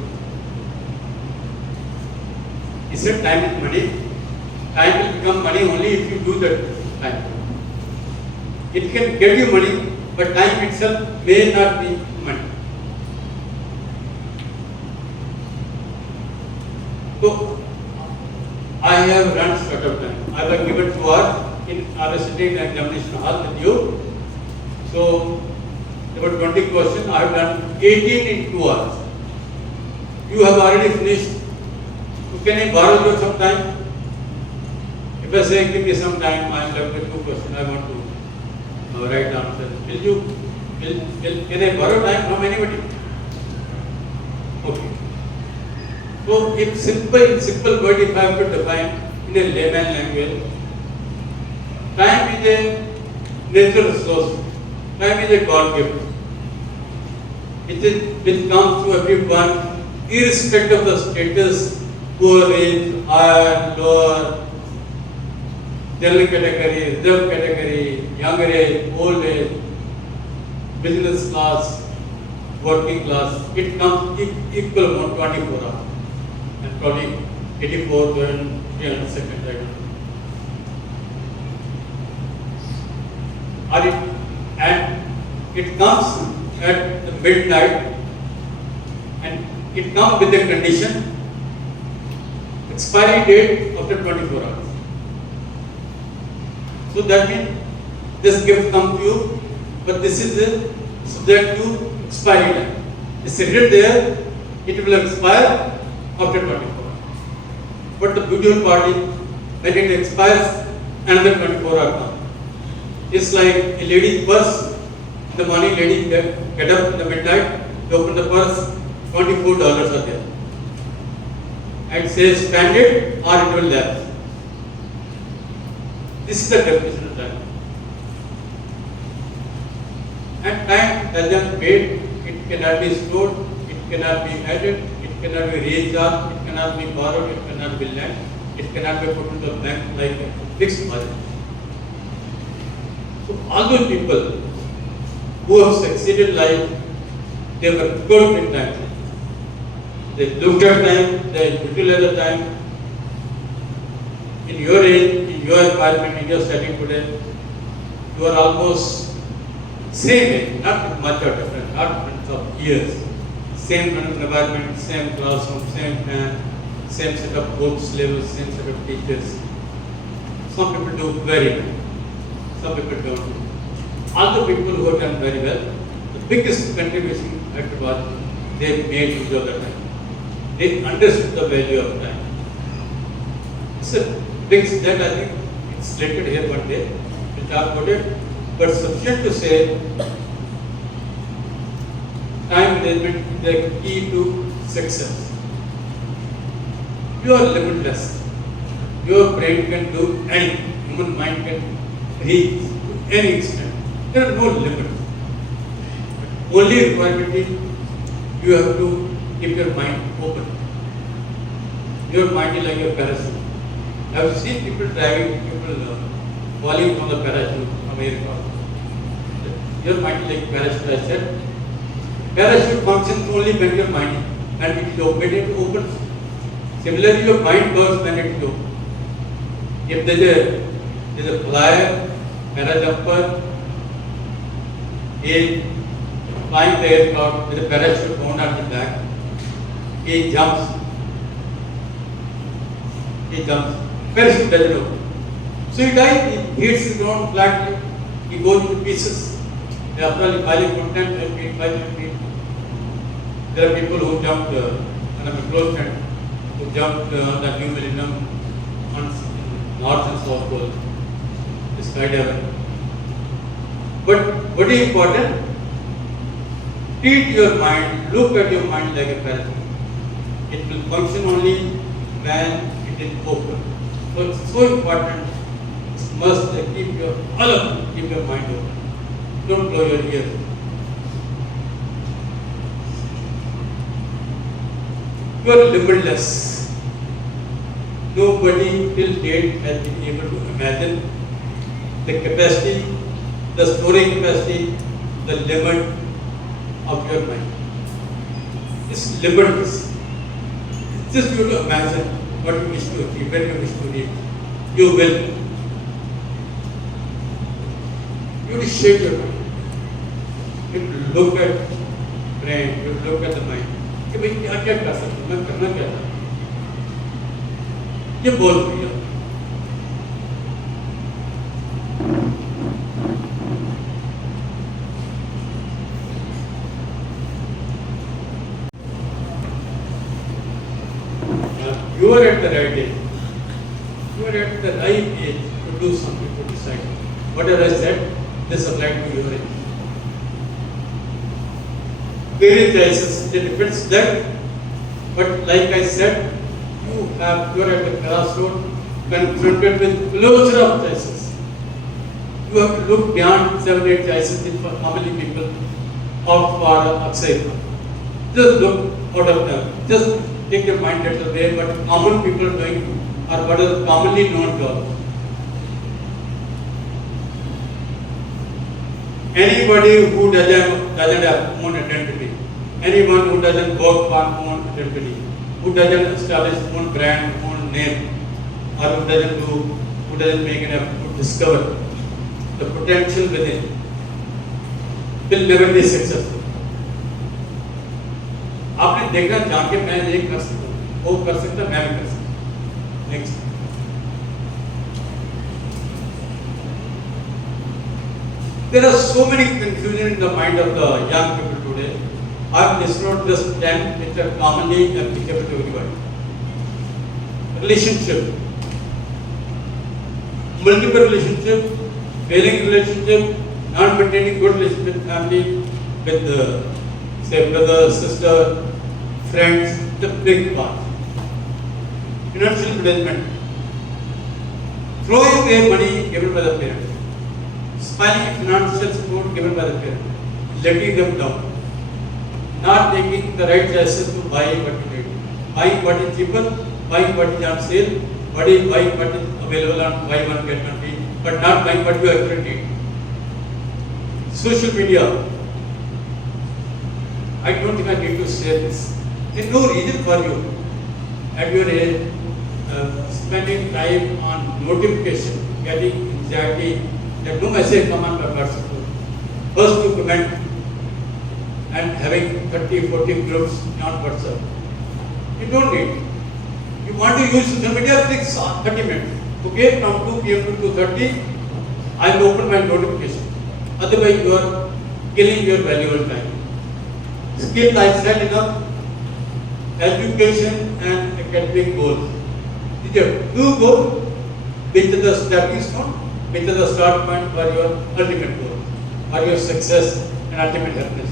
He said time is money. Time will become money only if you do that time. It can get you money, but time itself may not be money. So, I have run short of time. I was given 2 hours in our sitting examination hall with you. So, there were 20 questions. I have done 18 in 2 hours. You have already finished. So can I borrow you some time? If I say give me some time, I am left with 2 questions. I want to write answers. Can I borrow time from anybody? Okay. So in simple word, if I have to define in a layman language, time is a natural resource. Time is a God gift. Which comes to everyone, irrespective of the status, poor, rich, higher, lower, general category, reserve category, younger age, old age, business class, working class. It comes equal amount 24 hours. And probably 84,300 seconds, I don't know. And it comes at the midnight, and it comes with a condition, expiry date after 24 hours. So that means this gift comes to you, but this is subject to expiry time. It's written there, it will expire after 24 hours. But the beautiful part is, when it expires, another 24 hours comes. It's like a lady's purse. In the morning, lady get up in the midnight, they open the purse, $24 are there. And says spend it or it will lapse. This is the definition of time. And time doesn't wait, it cannot be stored, it cannot be added, it cannot be recharged, it cannot be borrowed, it cannot be lent, it cannot be put into the bank like a fixed deposit. So all those people who have succeeded in life, they were good in time. They looked at time, they utilized the time. In your age, in your environment, in your setting today, you are almost same age, not much of difference, not difference of years. Same kind of environment, same classroom, same plan, same set of books, syllabus, same set of teachers. Some people do very well, some people don't. All the people who have done very well, the biggest contribution was they made use of the time. They understood the value of time. It's a big that I think it's stated here one day. We'll talk about it. But sufficient to say, time management is the key to success. You are limitless. Your brain can do anything. Human mind can reach to any extent. There are no limits. Only requirement is you have to keep your mind open. Your mind is like a parachute. I have seen people driving, people falling from the parachute from aircraft. Your mind is like parachute, I said. Parachute functions only when your mind and it is open, it opens Similarly, your mind works when it's low. If there's a flyer, parajumper, he flying the aircraft with a parachute on at the back, he jumps, parachute doesn't open. So he dies, he hits the ground flatly, he goes into pieces. After all, highly content, 5 feet. There are people who jumped, and I'm a close friend, who jumped on the New Millennium on North and South Pole, the skydiving. But what is important? Treat your mind, look at your mind like a parachute. It will function only when it is open. So it's so important, it's must keep your mind open. Don't blow your ears. You are limitless. Nobody till date has been able to imagine the capacity, the storing capacity, the limit of your mind. It's limitless. It's just you to imagine what you wish to achieve, when you wish to reach. You will. You will shape your mind. You look at brain, you look at the mind. कि भाई क्या कर सकता हूँ, मैं करना क्या था, ये बोल दिया. You are at the right age. You are at the right age to do something, to decide. Whatever I said, this applied to your age. Various choices, it depends that, but like I said, you are at the crossroad, confronted with closure of choices. You have to look beyond 7-8 choices in how many people opt for Akshay. Just look out of them. Just take your mind out of the way, what common people are doing or what is commonly known jobs. Anybody who doesn't have own identity, anyone who doesn't work for own identity, who doesn't establish own brand, own name, or who doesn't make an effort to discover the potential within, will never be successful. आपने देखना जाके मैं ये कर सकता हूँ, वो कर सकता, मैं भी कर सकता. Next. There are so many confusion in the mind of the young people today. I have listed out just 10 which are commonly applicable to everybody. Relationship, multiple relationship, failing relationship, not maintaining good relationship with family, with say brother, sister, friends, the big part. Financial management, throwing away money given by the parents. Smiling financial support given by the parents, letting them down, not taking the right choices to buy what you need, buying what is cheaper, buying what is on sale, buying what is available on buy one get one free, but not buying what you actually need. Social media, I don't think I need to say this. There is no reason for you at your age spending time on notification, getting anxiety. That no message come on WhatsApp. First to comment and having 30-40 groups on WhatsApp. You don't need. You want to use social media, fix 30 minutes. Okay, from 2 p.m. to 2:30, I will open my notification. Otherwise, you are killing your valuable time. Skill I said enough. Education and academic goals. These are two goals which are the stepping stone, which is the start point for your ultimate goal, for your success and ultimate happiness.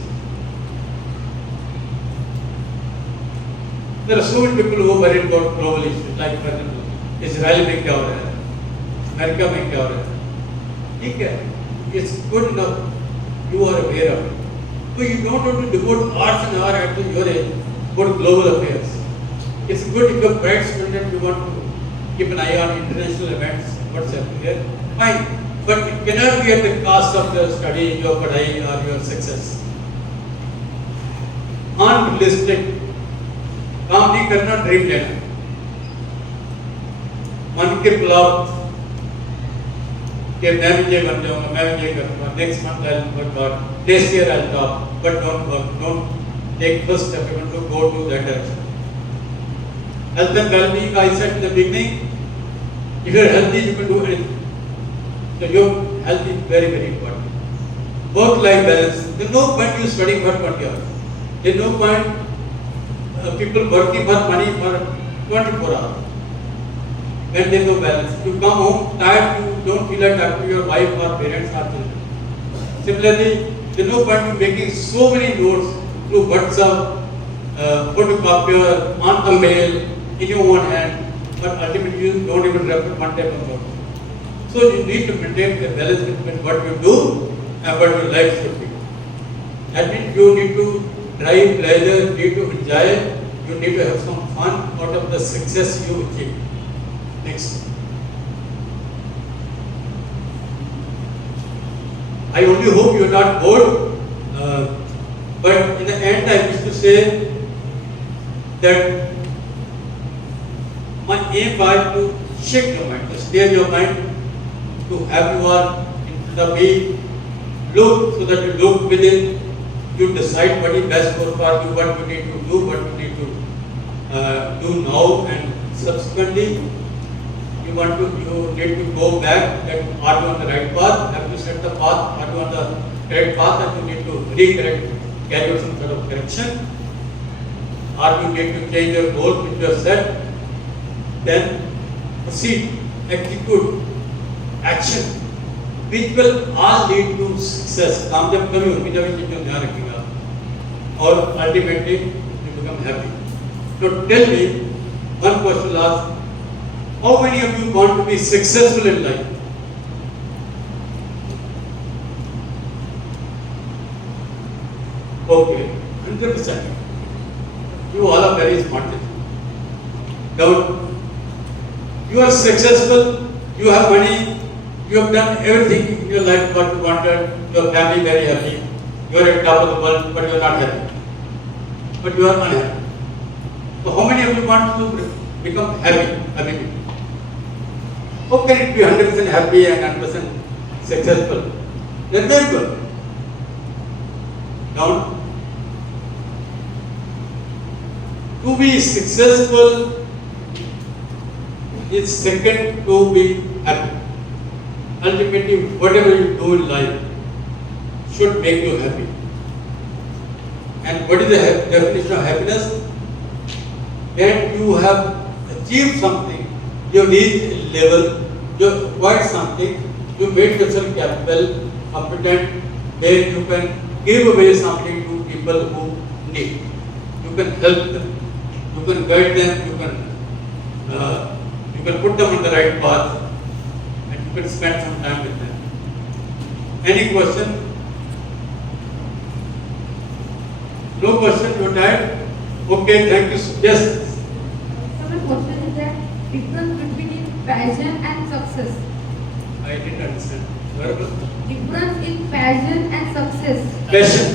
There are so many people who worry about global issues, like for example, Israel में क्या हो रहा है, America में क्या हो रहा है, ठीक है, it's good enough, you are aware of it. So you don't want to devote hours and hours at your age for global affairs. It's good if you're a bright student, you want to keep an eye on international events, what's happening here. Fine, but it cannot be at the cost of your study, your padhai or your success. Unrealistic, काम नहीं करना, dream लेना. मन के पुलाव कि मैं भी ये बन जाऊंगा, मैं भी ये करूंगा, next month I'll work hard, this year I'll top, but don't work, don't take first step even to go to that direction. Health and well-being, I said in the beginning, if you're healthy, you can do anything. So your health is very, very important. Work-life balance. There's no point you studying for 20 hours. There's no point people working for money for 24 hours. When there's no balance, you come home tired, you don't feel like talking to your wife or parents or children. Similarly, there's no point in making so many notes through WhatsApp, photocopier, on the mail, in your own hand, but ultimately you don't even refer one type of note. So you need to maintain the balance between what you do and what your life should be. That means you need to drive pleasure, you need to enjoy, you need to have some fun out of the success you achieve. Next. I only hope you are not bored, but in the end I wish to say that my aim was to shake your mind, to steer your mind, to have you all in front of me, look so that you look within, you decide what is best for you, what you need to do, what you need to do now, and subsequently you need to go back, that are you on the right path, have you set the path, are you on the correct path, and you need to recorrect, carry out some sort of correction, or you need to change your goal which you have set, then proceed, execute, action, which will all lead to success. काम जब कभी होगी जब इन चीजों ध्यान रखिएगा, और ultimately you become happy. So tell me, one question will ask, how many of you want to be successful in life? Okay, 100%. You all are very smart. Now, you are successful, you have money, you have done everything in your life what you wanted, your family very happy, you are at top of the world, but you are not happy. But you are unhappy. So how many of you want to become happy? How can it be 100% happy and 100% successful? They are very good. Now, to be successful is second to be happy. Ultimately, whatever you do in life should make you happy. And what is the definition of happiness? That you have achieved something, you reached a level, you acquired something, you made yourself capable, competent, where you can give away something to people who need. You can help them, you can guide them, you can put them on the right path, and you can spend some time with them. Any question? No question, you are tired? Okay, thank you. Yes? So my question is that difference between passion and success. I didn't understand. Verbal? Difference in passion and success. Passion.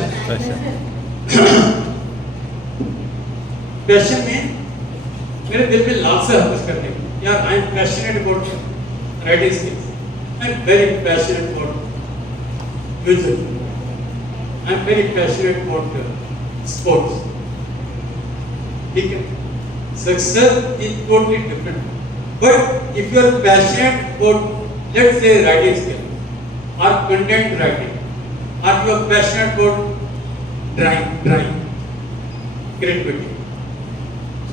Passion means मेरे दिल में लालसा है कुछ करने की. यार, I am passionate about writing skills. I am very passionate about music. I am very passionate about sports. ठीक है. Success is totally different. But if you are passionate about, let's say, writing skill or content writing, or you are passionate about drawing, creativity.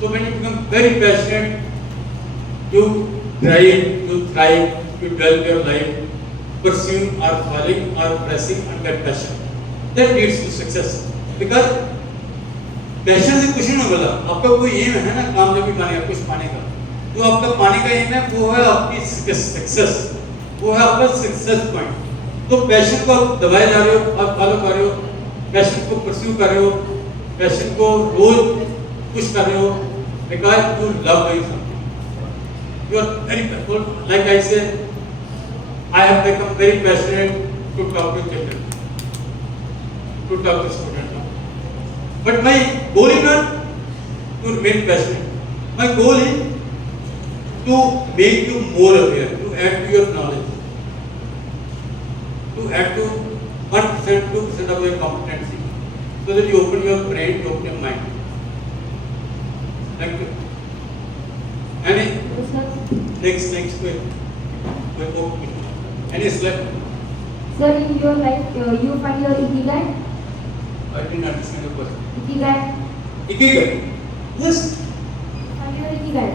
So when you become very passionate, you thrive, you develop your life, pursuing or falling or pressing on that passion. That leads to success. Because passion से कुछ नहीं मिला, आपका कोई M है ना कामयाबी पाने का, कुछ पाने का, जो आपका पाने का एम है वो है आपकी सक्सेस, वो है आपका सक्सेस पॉइंट. तो पैशन को आप दबाए जा रहे हो, आप फॉलो कर रहे हो, पैशन को परस्यू कर रहे हो, पैशन को रोज पुश कर रहे हो, because you love doing something. You are very passionate. Like I said, I have become very passionate to talk to children, to talk to students. But my goal is not to remain passionate. My goal is to to make you more aware, to add to your knowledge, to add to 1%, 2% of your competency, so that you open your brain, you open your mind. Thank you. Any Yes, sir. next way. Any slide? Sir, in your life, you find your ikigai? I didn't understand the question. Ikigai. Ikigai. Yes. Find your ikigai.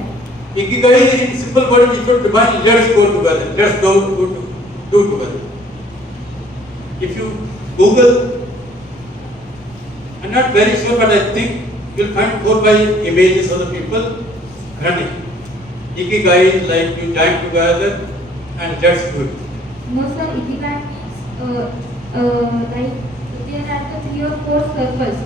Ikigai in simple word, if you define, let's go together. Let's go to do together. If you Google, I'm not very sure, but I think you'll find 4 or 5 images of the people running. Ikigai is like you join together and let's do it. No, sir, ikigai means like there are the 3 or 4 circles.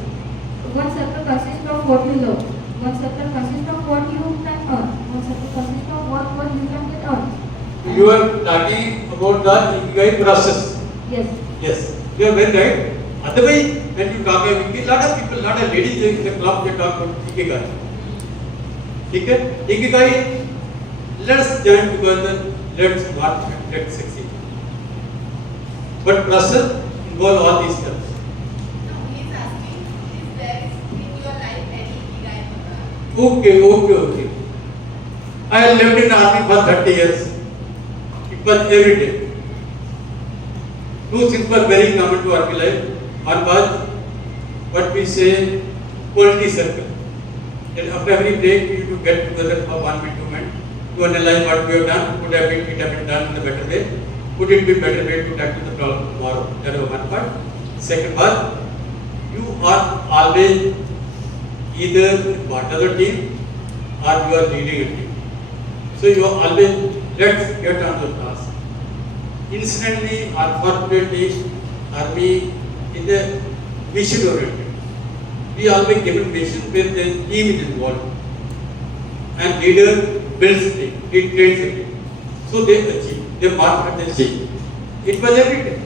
One circle consists of what you love. One circle consists of what you can earn. One circle consists of what you can get earned. You are talking about the Ikigai process. Yes. Yes, you are very right. Otherwise, when you talk about Ikigai, lot of people, lot of ladies in the club, they talk about Ikigai. Ikigai, let's join together, let's work and let's succeed. But process involve all these steps. No, he is asking, is there in your life any ikigai? Okay. I lived in army for 30 years. It was every day. 2 things were very common to army life. One was what we say quality circle. And after every day we to get together for 1 minute, 2 minutes to analyze what we have done, could have been done in a better way, could it be better way to tackle the problem tomorrow. That was one part. Second part, you are always either part of the team or you are leading a team. So you are always, let's get on the task. Incidentally, unfortunately, army is a mission oriented. We always given mission where the team is involved. And leader builds team, he trains a team. So they achieve, they mark and they achieve. It was every day.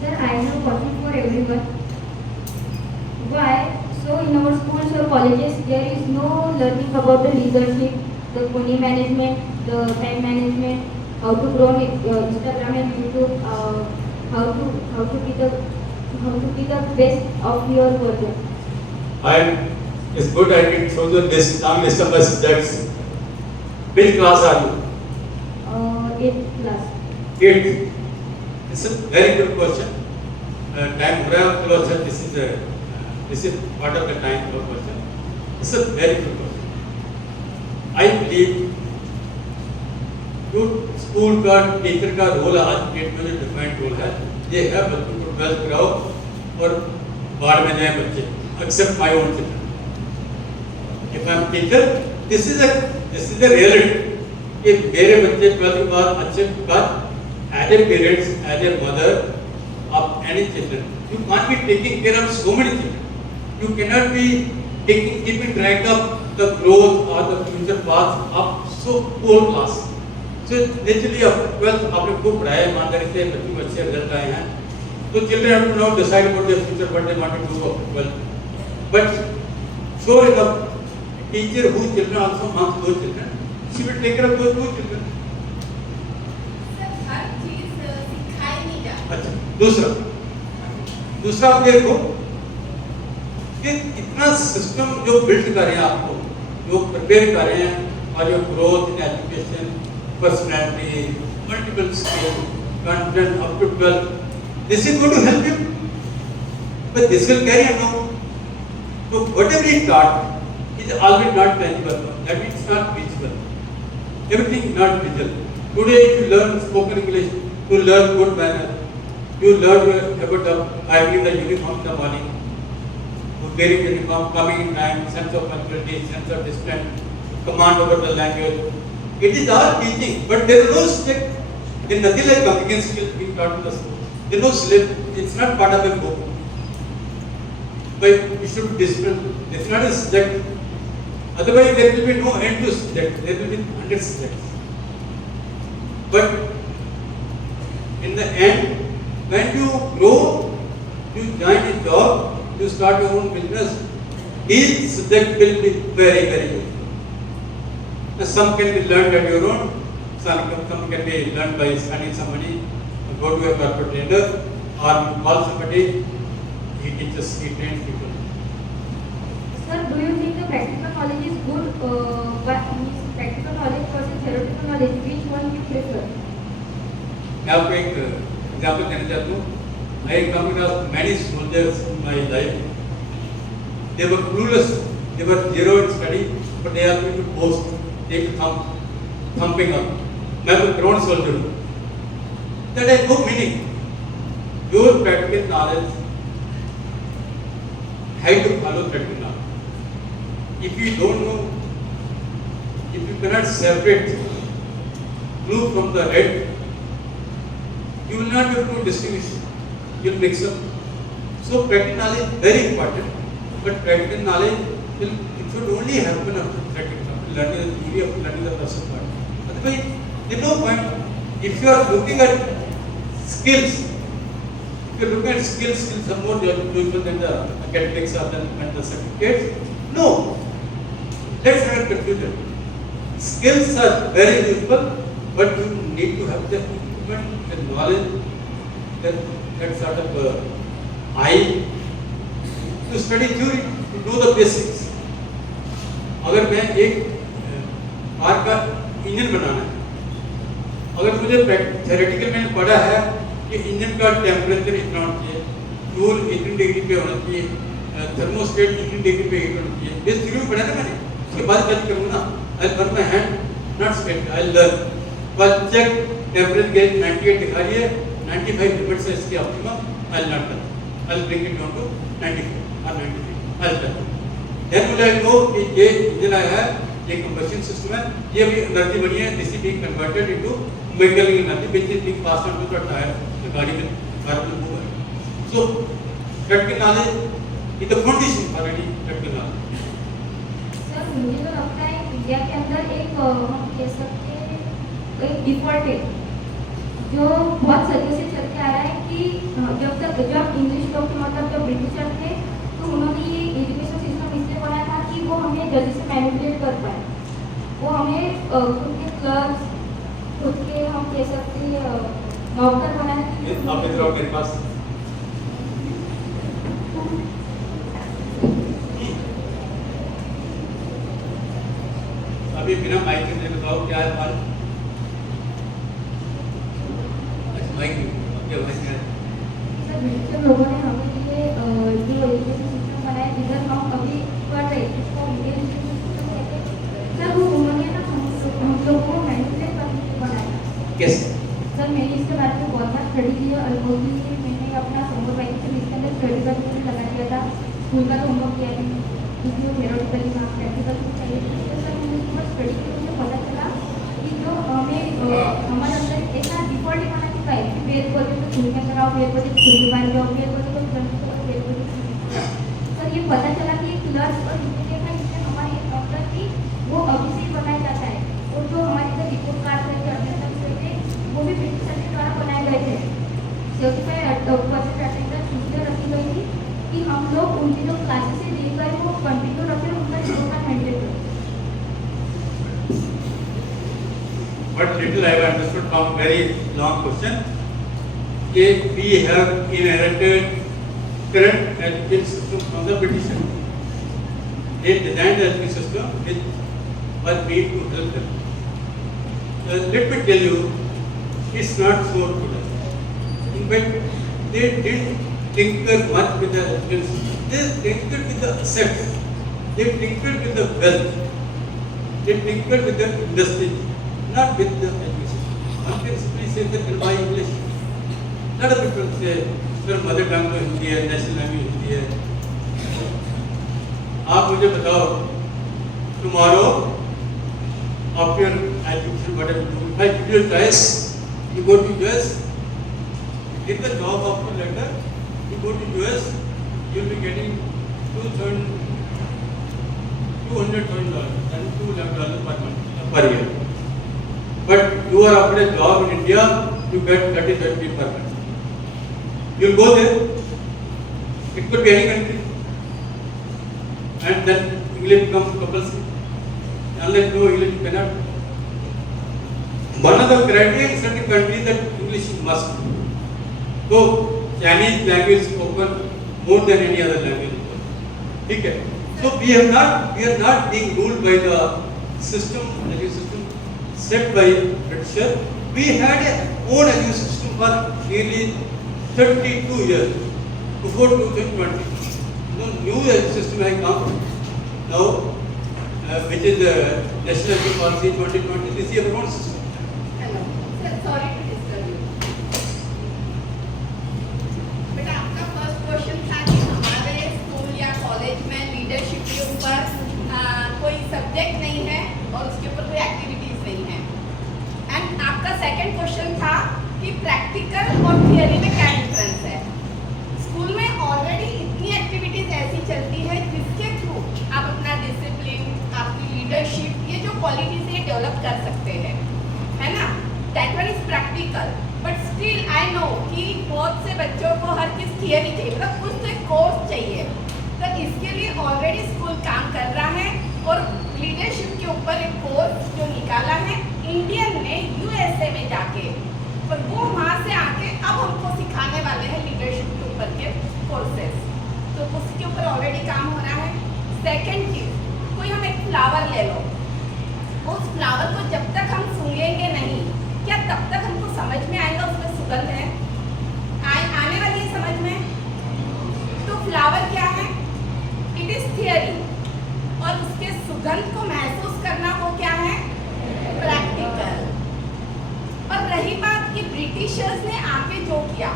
Sir, I have a question for everyone. Why? So in our schools or colleges, there is no learning about the leadership, the money management, the time management, how to grow Instagram and YouTube, how to be the best of your version. It's good I can show you this long list of my subjects. Which class are you? 8th class. 8th. It's a very good question. Time question. This is part of the time question. It's a very good question. I believe जो school का teacher का role आज date में जो defined role है, ये है बच्चों को 12th कराओ और बाहर में जाए बच्चे, except my own children. If I am teacher, this is a reality कि मेरे बच्चे 12th के बाद अच्छे बाद as a parents, as a mother of any children, you can't be taking care of so many children. You cannot be keeping track of the growth or the future path of so whole class. So naturally, after 12th, आपने खूब पढ़ाया ईमानदारी से, बच्चों को अच्छे result आए हैं, तो children have to now decide about their future, what they want to do after 12th. But sure enough, teacher whose children also marks those children, she will take care of those two children. Sir, हर चीज सिखाई नहीं जाती. अच्छा, दूसरा आप देखो कि इतना सिस्टम जो बिल्ड कर रहे हैं आपको, जो प्रिपेयर कर रहे हैं, और जो growth in education, personality, multiple skill, confidence up to 12, this is going to help you, but this will carry around. So whatever is taught is always not tangible, that means not visible. Everything is not visible. Today if you learn spoken English, you learn good manner, you learn about wearing the uniform in the morning, wearing the uniform, coming in time, sense of punctuality, sense of discipline, command over the language. It is all teaching, but there is no subject. There is nothing like communication skills being taught in the school. There is no syllabus. It's not part of a book. But it should be disciplined. It's not a subject. Otherwise, there will be no end to subject. There will be 100 subjects. But in the end, when you grow, you join a job, you start your own business, each subject will be very, very useful. Some can be learned at your own, some can be learned by studying somebody, go to a corporate trainer, or you call somebody, he teaches, he trains people. Sir, do you think the practical knowledge is good? Means practical knowledge versus theoretical knowledge, which one you prefer? मैं आपको एक example देना चाहता हूँ. I come across many soldiers in my life. They were clueless. They were zero in study, but they are going to boast, take thumping up. मैं तो ground soldier हूँ. That has no meaning. Your practical knowledge has to follow practical knowledge. If you don't know, if you cannot separate blue from the red, you will not be able to distinguish. You will mix up. So practical knowledge is very important, but practical knowledge will, it should only happen after practical knowledge, learning the theory of learning the person part. Otherwise, there is no point. If you are looking at skills, if you are looking at skills are more useful than the academics or than the certificates. No, let's not confusion. Skills are very useful, but you need to have the equipment, the knowledge, that sort of eye to study theory, to know the basics. अगर मैं एक car का engine बनाना है, अगर मुझे theoretical मैंने पढ़ा है कि इंजन का टेम्परेचर इतना होना चाहिए, फ्यूल इतनी डिग्री पे होना चाहिए, थर्मोस्टेट इतनी डिग्री पे हीट होना चाहिए, बेस थ्योरी में पढ़ा ना मैंने. उसके बाद क्या करूँगा ना, I'll burn my hand, not sweat, I'll learn. But check temperature gauge 98 दिखा रही है, 95 लिमिट से इसके optimum, I'll not done. I'll bring it down to 94 or 93. I'll done. Then will I know कि ये इंजन आया है, ये कंबशन सिस्टम है, ये भी एनर्जी बनी है, this is being converted into mechanical energy, which is being passed on to the tire, the गाड़ी में कार में मूव है. So practical knowledge is the foundation for any practical knowledge. Sir, मुझे तो लगता है इंडिया के अंदर एक हम कह सकते हैं एक डिफॉल्ट है जो बहुत सदियों से चल के आ रहा है कि जब इंग्लिश लोग मतलब जब ब्रिटिशर थे तो उन्होंने ये एजुकेशन सिस्टम इसलिए बनाया था कि वो हमें जल्दी से मैनिपुलेट कर पाए. वो हमें खुद के क्लर्क्स, खुद के हम कह सकते हैं नौकर बनाने की. आप इधर आओ मेरे पास. अभी बिना माइक के मुझे बताओ क्या है हाल? माइक क्या है? सर, ब्रिटिशर लोगों ने हमें लिए जो एजुकेशन सिस्टम बनाया जिधर हम अभी पढ़ रहे हैं जिसको इंडियन एजुकेशन सिस्टम कहते हैं. सर, वो उन्होंने ना हम लोगों को मैनिपुलेट करने के लिए बनाया. कैसे? सर, मैंने इसके बारे में बहुत बार स्टडी की है. ऑलमोस्ट मैंने अपना समर वैकेशन इसके अंदर स्टडी करने में लगा दिया था. स्कूल का तो होमवर्क किया नहीं क्योंकि वो थ्योरेटिकली वहाँ प्रैक्टिकल चाहिए. तो सर, मैंने उसके बाद स्टडी की, मुझे पता चला कि जो हमें हमारे अंदर ऐसा डिफॉल्ट बना चुका है कि पेड़ पौधे को स्कूल में कराओ, पेड़ पौधे स्कूल में बांध जाओ, पेड़ पौधे को पेड़ पौधे. सर, ये पता चला कि क्लर्क्स और देखा इसमें हमारे अंदर की वो अभी से ही बनाया जाता है. और जो हमारे इधर रिपोर्ट कार्ड रहते अटेंडेंस रहते वो भी ब्रिटिशर के द्वारा बनाए गए थे. सर्टिफाइड परसेंट अटेंडेंस इसलिए रखी गई थी कि हम लोग उनकी जो क्लासेस से दिए गए वो कंटिन्यू रखें, उनका रिपोर्ट कार्ड मेंटेन करें. What little I have understood from very long question, we have inherited current education system from the Britishers. They designed the education system which was made to help them. Let me tell you, it's not so good. In fact, they didn't tinker much with the education system. They tinkered with the assets. They tinkered with the wealth. They tinkered with the industry. Not with the education. One can simply say that by English. Lot of people say, sir, mother tongue तो हिंदी है, national language Hindi है. आप मुझे बताओ, tomorrow, after your education, whatever you do, if I give you a choice, you go to US, get the job offer letter, you go to US, you will be getting $200,000 and $200,000 per month, per year. But you are offered a job in India, you get 30,000 per month. You will go there. It could be any country. And then English becomes compulsory. unless no English you cannot. One of the criteria in certain countries that English is must. So Chinese language is spoken more than any other language. Okay. So we are not being ruled by the system, education system set by Britisher. We had a own education system for nearly 32 years before 2020. No new education system has come now, which is the National Education Policy 2020. This is our own system. Hello sir, sorry to disturb you. बेटा आपका first question था कि हमारे school या college में leadership के ऊपर कोई सब्जेक्ट नहीं है और उसके ऊपर कोई एक्टिविटीज नहीं है। एंड आपका सेकंड क्वेश्चन था कि प्रैक्टिकल और थियरी में क्या डिफरेंस है। स्कूल में ऑलरेडी इतनी एक्टिविटीज ऐसी चलती है जिसके थ्रू आप अपना डिसिप्लिन, आपकी लीडरशिप, ये जो क्वालिटीज ये डेवलप कर सकते हैं, है ना। That one is practical, but still I know कि बहुत से बच्चों को हर चीज थियरी चाहिए, मतलब कुछ तो कोर्स चाहिए। तो इसके लिए ऑलरेडी स्कूल काम कर रहा है और लीडरशिप के ऊपर एक कोर्स जो निकाला है इंडियन ने यूएसए में जाके, और वो वहाँ से आके अब हमको सिखाने वाले हैं लीडरशिप के ऊपर के कोर्सेस। तो उसके ऊपर ऑलरेडी काम हो रहा है। सेकेंड चीज, कोई हम एक फ्लावर ले लो, उस फ्लावर को जब तक हम सूंघेंगे नहीं, क्या तब तक हमको समझ में आएगा उसमें सुगंध है? आने वाली है समझ में? तो फ्लावर क्या है? इट इज थियरी, और उसके सुगंध को महसूस करना वो क्या है? प्रैक्टिकल। और रही बात कि ब्रिटिशर्स ने आके जो किया,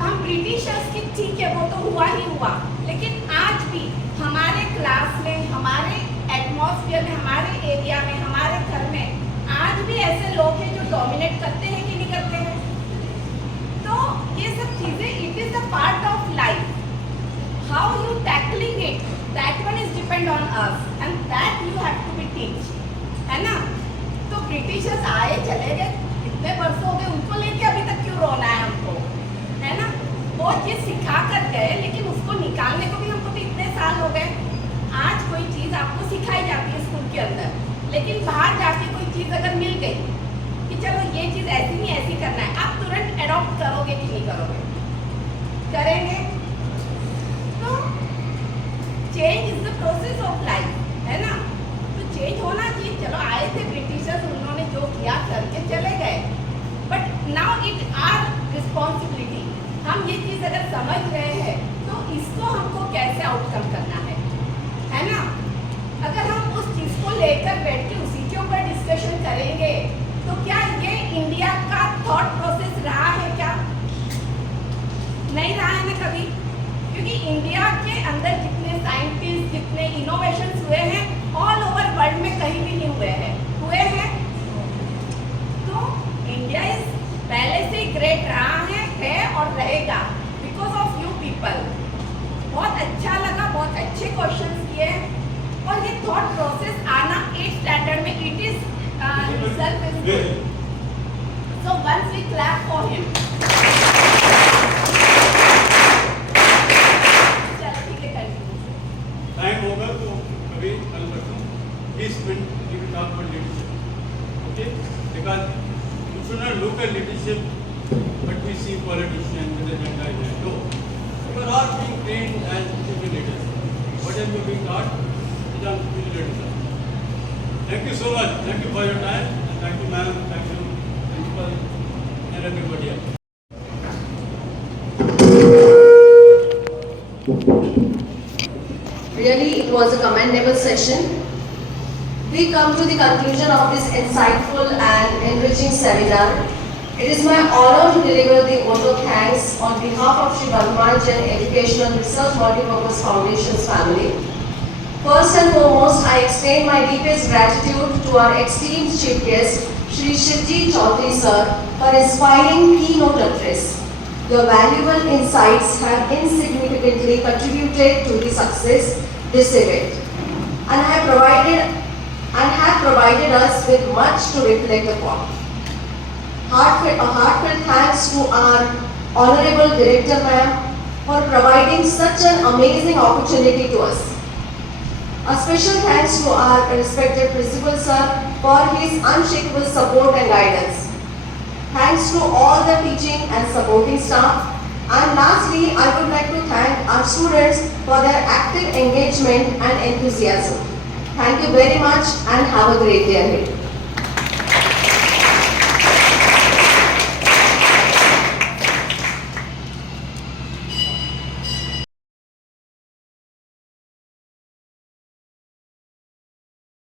हम ब्रिटिशर्स की ठीक है वो तो हुआ ही हुआ, लेकिन आज भी हमारे क्लास में, हमारे एटमॉस्फेयर में, हमारे एरिया में, हमारे घर में आज भी ऐसे लोग हैं जो डोमिनेट करते हैं कि नहीं करते हैं। तो ये सब चीजें it is a part of life. How you tackling it, that one is depend on us and that you have to be teach, है ना। तो ब्रिटिशर्स आए चले गए, इतने वर्षों हो गए, उनको लेके अभी तक क्यों रोना है हमको, है ना। वो चीज सिखा कर गए, लेकिन उसको निकालने को भी हमको भी इतने साल हो गए। आज कोई चीज आपको सिखाई जाती है स्कूल के अंदर, लेकिन बाहर जाके कोई चीज अगर मिल गई कि चलो ये चीज ऐसी नहीं ऐसी करना है, आप तुरंत एडॉप्ट करोगे कि नहीं करोगे? करेंगे। तो change is the process of life, है ना। तो चेंज होना चाहिए। चलो आए थे ब्रिटिशर्स, उन्होंने जो किया करके चले गए, but now it our responsibility. हम ये चीज अगर समझ रहे हैं तो इसको हमको कैसे आउटकम करना है ना। अगर हम उस चीज को लेकर बैठ के उसी के ऊपर डिस्कशन करेंगे तो क्या ये इंडिया का थॉट प्रोसेस रहा है? क्या नहीं रहा है ना कभी, क्योंकि इंडिया के अंदर जितने साइंटिस्ट, जितने इनोवेशंस हुए हैं ऑल ओवर वर्ल्ड में कहीं भी नहीं हुए हैं। तो इंडिया इज पहले से ग्रेट रहा है और रहेगा बिकॉज ऑफ यू पीपल। बहुत अच्छा लगा, बहुत अच्छे क्वेश्चंस किए, और ये थॉट प्रोसेस आना 8th स्टैंडर्ड में it is self is good. So once we clap for him. चलो ठीक है, कंटिन्यू। टाइम होगा तो कभी कल परसों 20 minute we will talk about leadership. Okay? Because you should not look at leadership, but we see politicians with agenda in hand. No. You are all being trained as civil leaders. Whatever you are being taught is on civil leadership. Thank you so much. Thank you for your time. And thank you, ma'am. Thank you, principal, and everybody else. Really, it was a commendable session. We come to the conclusion of this insightful and enriching seminar. It is my honor to deliver the vote of thanks on behalf of Shri Bhagwan Jain Educational Research Multipurpose Foundation's family. First and foremost, I extend my deepest gratitude to our esteemed chief guest, Shri Shivji Chaudhary sir, for inspiring keynote address. Your valuable insights have insignificantly contributed to the success this event and have provided us with much to reflect upon. A heartfelt thanks to our Honorable Director Ma'am for providing such an amazing opportunity to us. A special thanks to our respected principal sir for his unshakable support and guidance. Thanks to all the teaching and supporting staff. And lastly, I would like to thank our students for their active engagement and enthusiasm. Thank you very much and have a great day ahead.